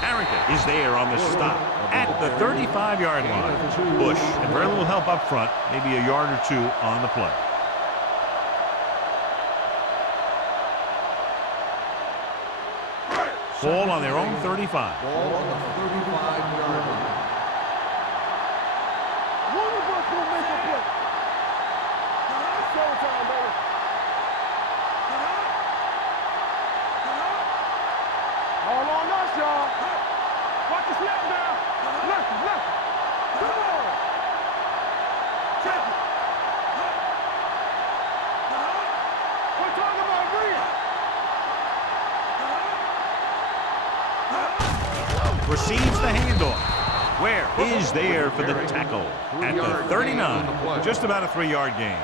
Harrington is there on the stop at the 35-yard line. Bush, and very little help up front, maybe a yard or two on the play. Ball on their own 35. Ball on the 35-yard line. All on us, y'all. Watch the snap now. Left. Come on. Check it. We're talking about Rhea. Receives the handoff. Where is there for the tackle? At the 39. Just about a 3-yard gain.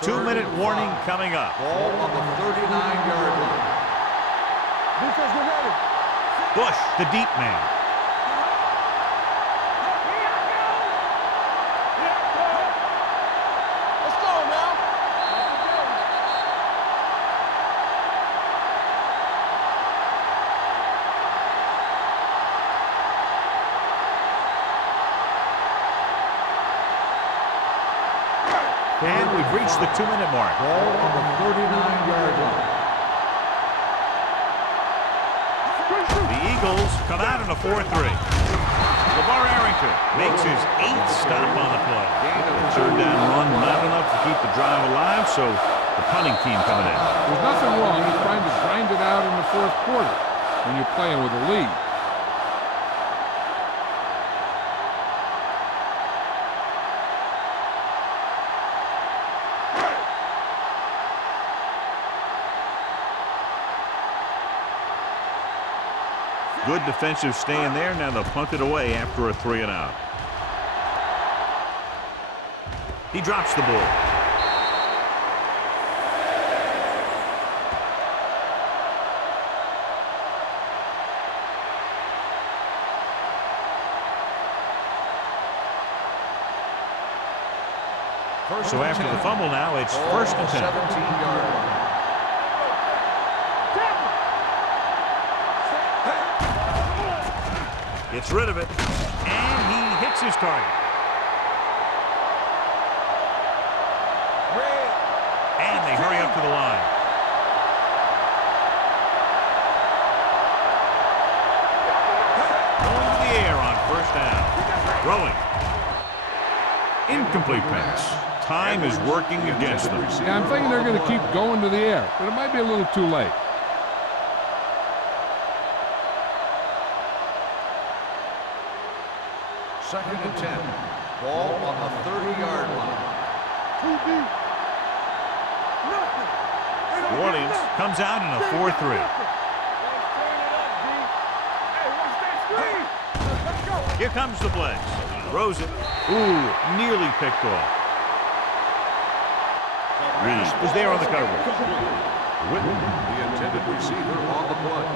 Two-minute warning coming up. Ball on the 39-yard line. Defense, get ready. Bush, the deep man. Let's go now. And we've reached the 2-minute mark. Ball on the 39-yard line. The Eagles come out in a 4-3. LeVar Arrington makes his 8th stop on the play. The third down run, not enough to keep the drive alive, so the punting team coming in. There's nothing wrong with trying to grind it out in the fourth quarter when you're playing with a lead. Good defensive stand there. Now they'll punt it away after a 3-and-out. He drops the ball. So after the fumble now, it's first and 10. 17-yard line. Gets rid of it, and he hits his target. And they hurry up to the line. Going to the air on first down. Throwing. Incomplete pass. Time is working against them. Yeah, I'm thinking they're going to keep going to the air, but it might be a little too late. Second and 10. Ball on the 30-yard line. Too deep. Nothing. Ain't New Orleans comes out in a 4-3. Here comes the blitz. Throws it. Ooh, nearly picked off. Reed is there on the coverage. Whitten, the intended receiver, on the play.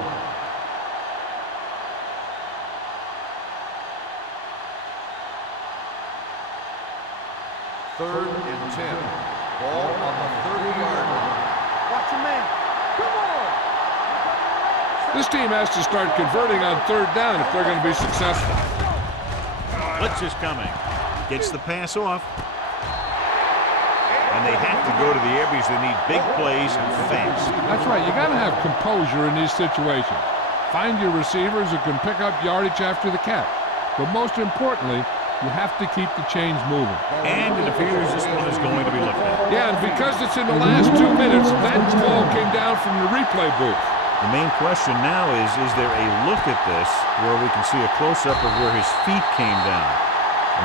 Third and 10. Ball on the 30-yard line. Watch your man. Come on. This team has to start converting on third down if they're going to be successful. Blitz is coming. Gets the pass off. And they have to go to the air because they need big plays and fast. That's right. You got to have composure in these situations. Find your receivers who can pick up yardage after the catch. But most importantly, you have to keep the chains moving. And it appears this one is going to be looked at. Yeah, and because it's in the last 2 minutes, that call came down from the replay booth. The main question now is there a look at this where we can see a close-up of where his feet came down?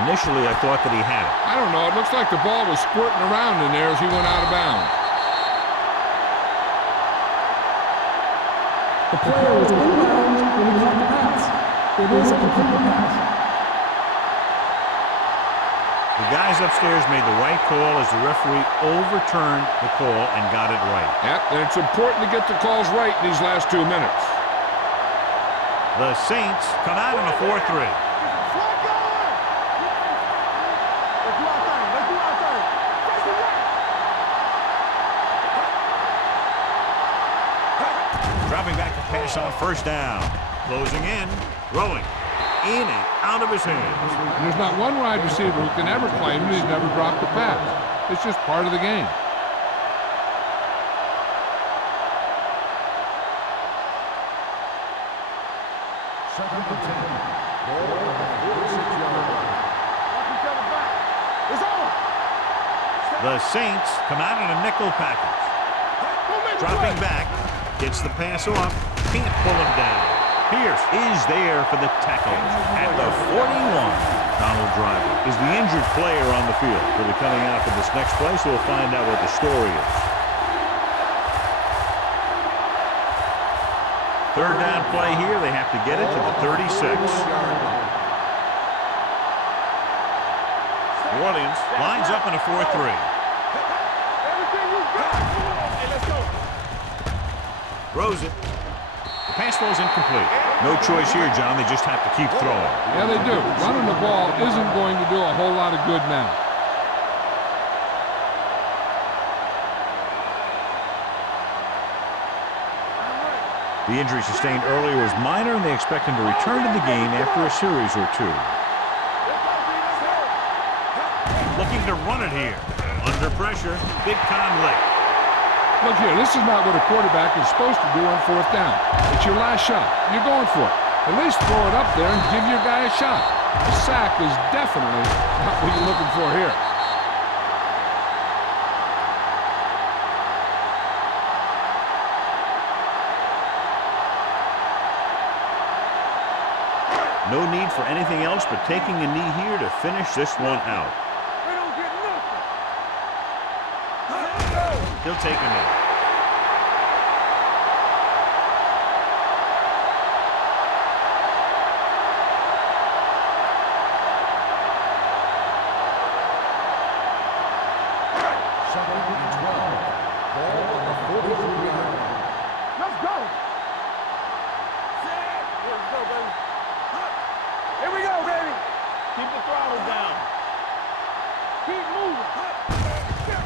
Initially, I thought that he had it. I don't know. It looks like the ball was squirting around in there as he went out of bounds. The player was inbounds when he caught the pass. It is a complete pass. The guys upstairs made the right call as the referee overturned the call and got it right. Yep, and it's important to get the calls right in these last 2 minutes. The Saints come out in a 4-3. Let's do our thing. Let's do our thing. Dropping back to pass on first down. Closing in. Throwing. In and out of his hands. And there's not one wide receiver who can ever claim that he's never dropped a pass. It's just part of the game. Second and 10. Ball on the 46-yard line. Watch each other back. It's on. The Saints come out in a nickel package. Dropping back. Gets the pass off. Can't pull him down. Pierce is there for the tackle at the 41. Donald Driver is the injured player on the field. He'll be coming out for this next play, so we'll find out what the story is. Third down play here. They have to get it to the 36. New Orleans lines up in a 4-3. Everything you got. Hey, let's go. Throws it. The pass ball is incomplete. No choice here, John. They just have to keep throwing. Yeah, they do. Running the ball isn't going to do a whole lot of good now. The injury sustained earlier was minor, and they expect him to return to the game after a series or two. Looking to run it here. Under pressure, big time lick. Look here, this is not what a quarterback is supposed to do on fourth down. It's your last shot. You're going for it. At least throw it up there and give your guy a shot. A sack is definitely not what you're looking for here. No need for anything else but taking a knee here to finish this one out. We don't get nothing. He'll take a knee. Second and 12. Ball on the 43-yard line. Let's go. Let's go, baby. Here we go, baby. Keep the throttle down. Keep moving.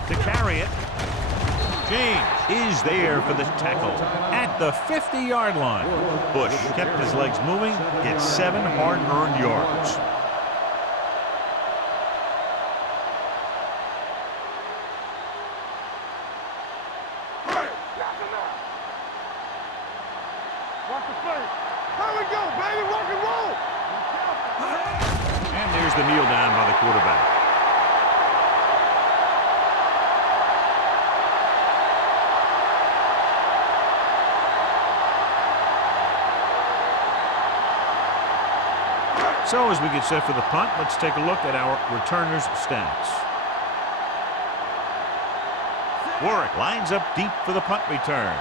To carry it. James is there for the tackle at the 50-yard line. Bush kept his legs moving, gets 7 hard-earned yards. Watch the play. Here we go, baby. Rock and roll. And there's the kneel down by the quarterback. So as we get set for the punt, let's take a look at our returners' stats. Warwick lines up deep for the punt return.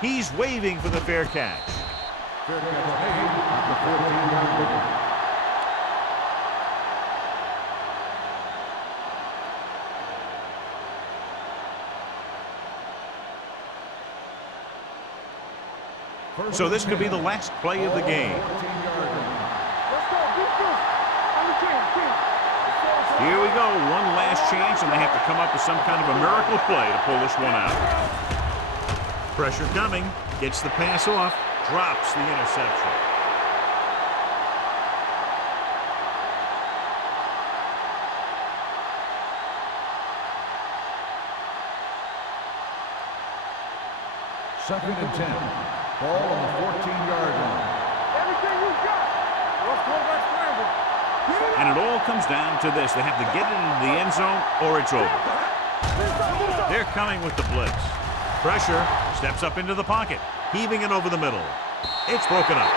He's waving for the fair catch. Fair catch made at the 14-yard line. So this could be the last play of the game. Let's go. Defense. On the team. Here we go. One last chance, and they have to come up with some kind of a miracle play to pull this one out. Pressure coming. Gets the pass off. Drops the interception. Second and 10. Ball on the 14-yard line. Everything you got. What's quarterback scramble? And it all comes down to this. They have to get it into the end zone or it's over. They're coming with the blitz. Pressure. Steps up into the pocket. Heaving it over the middle. It's broken up.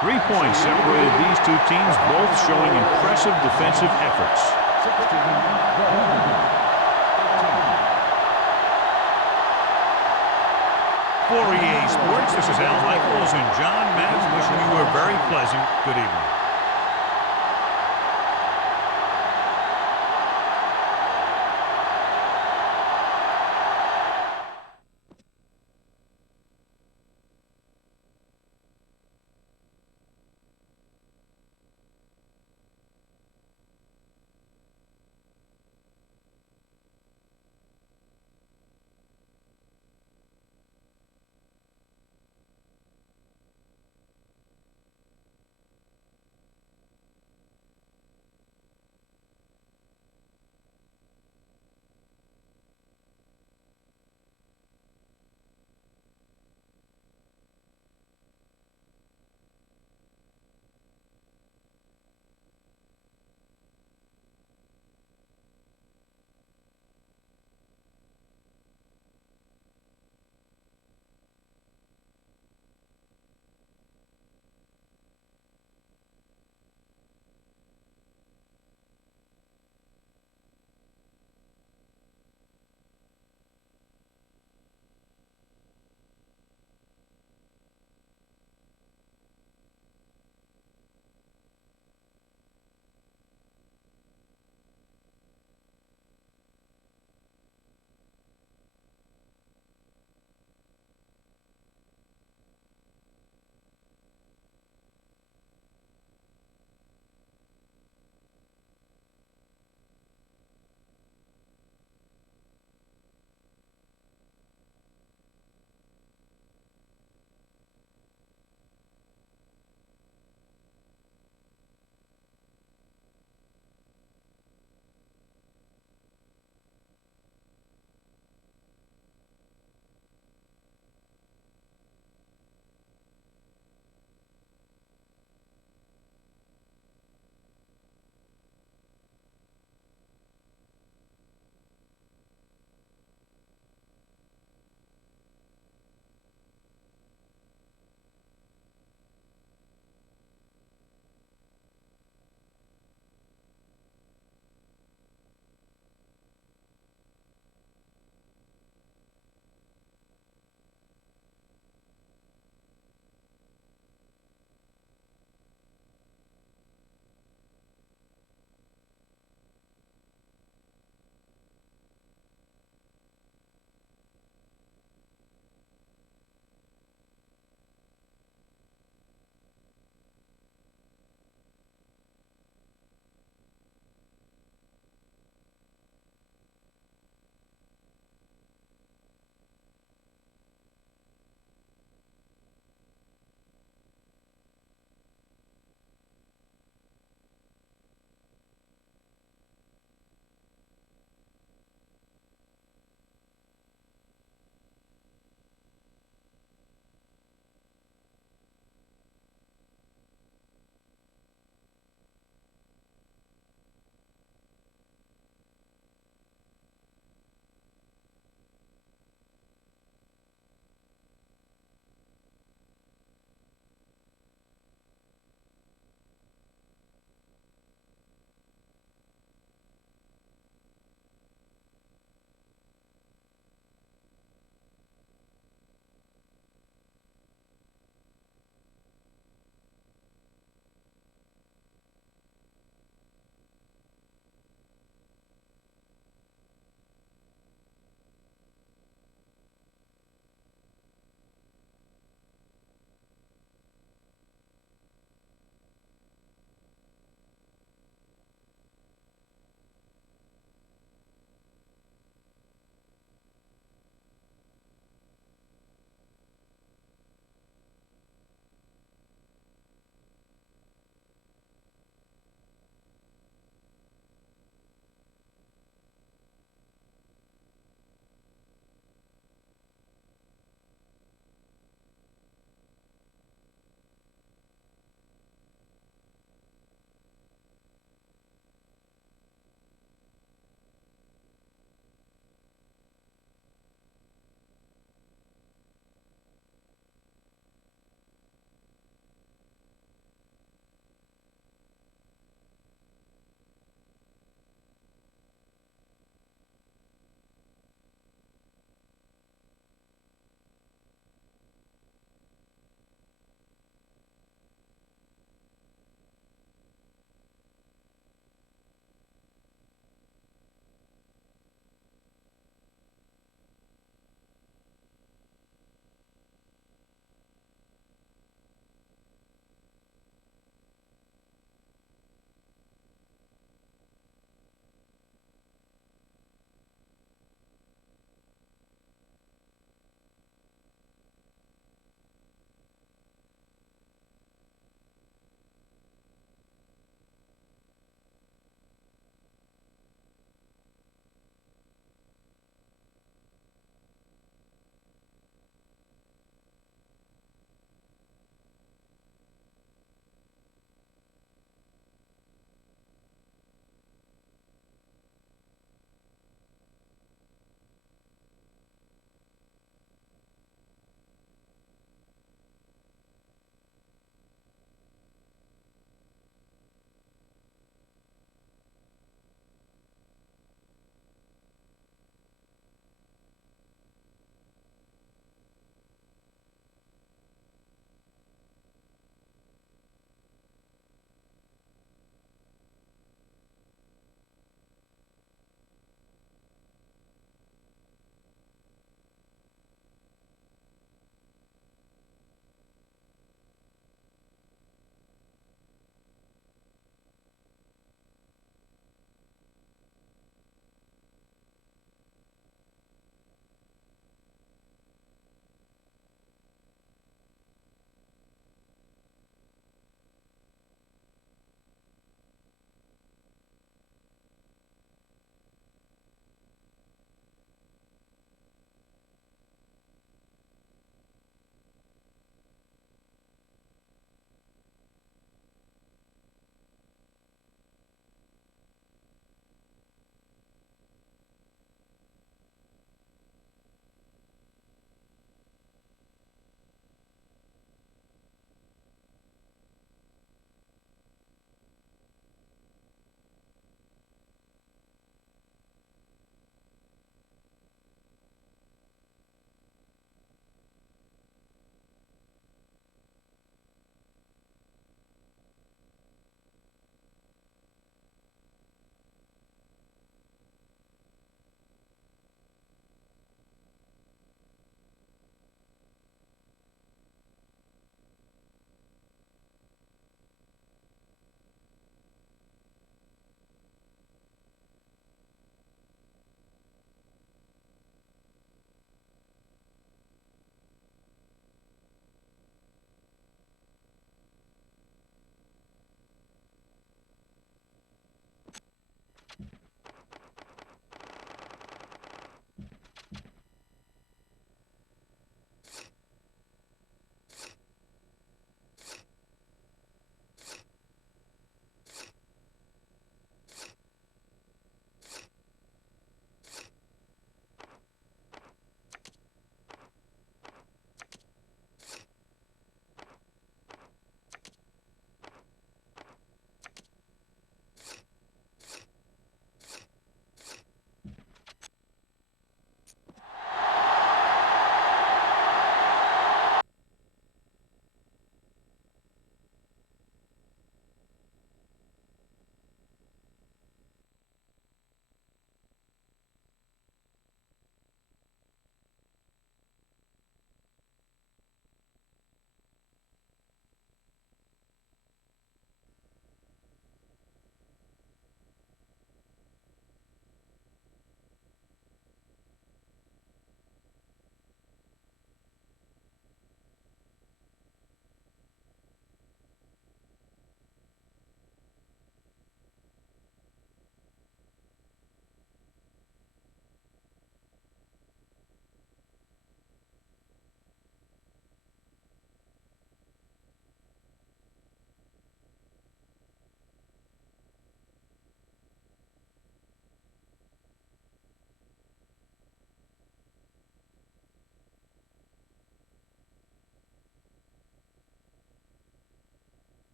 3 points separated these two teams, both showing impressive defensive efforts. 16. For EA Sports, this is Al Michaels and John Madden wishing you a very pleasant good evening.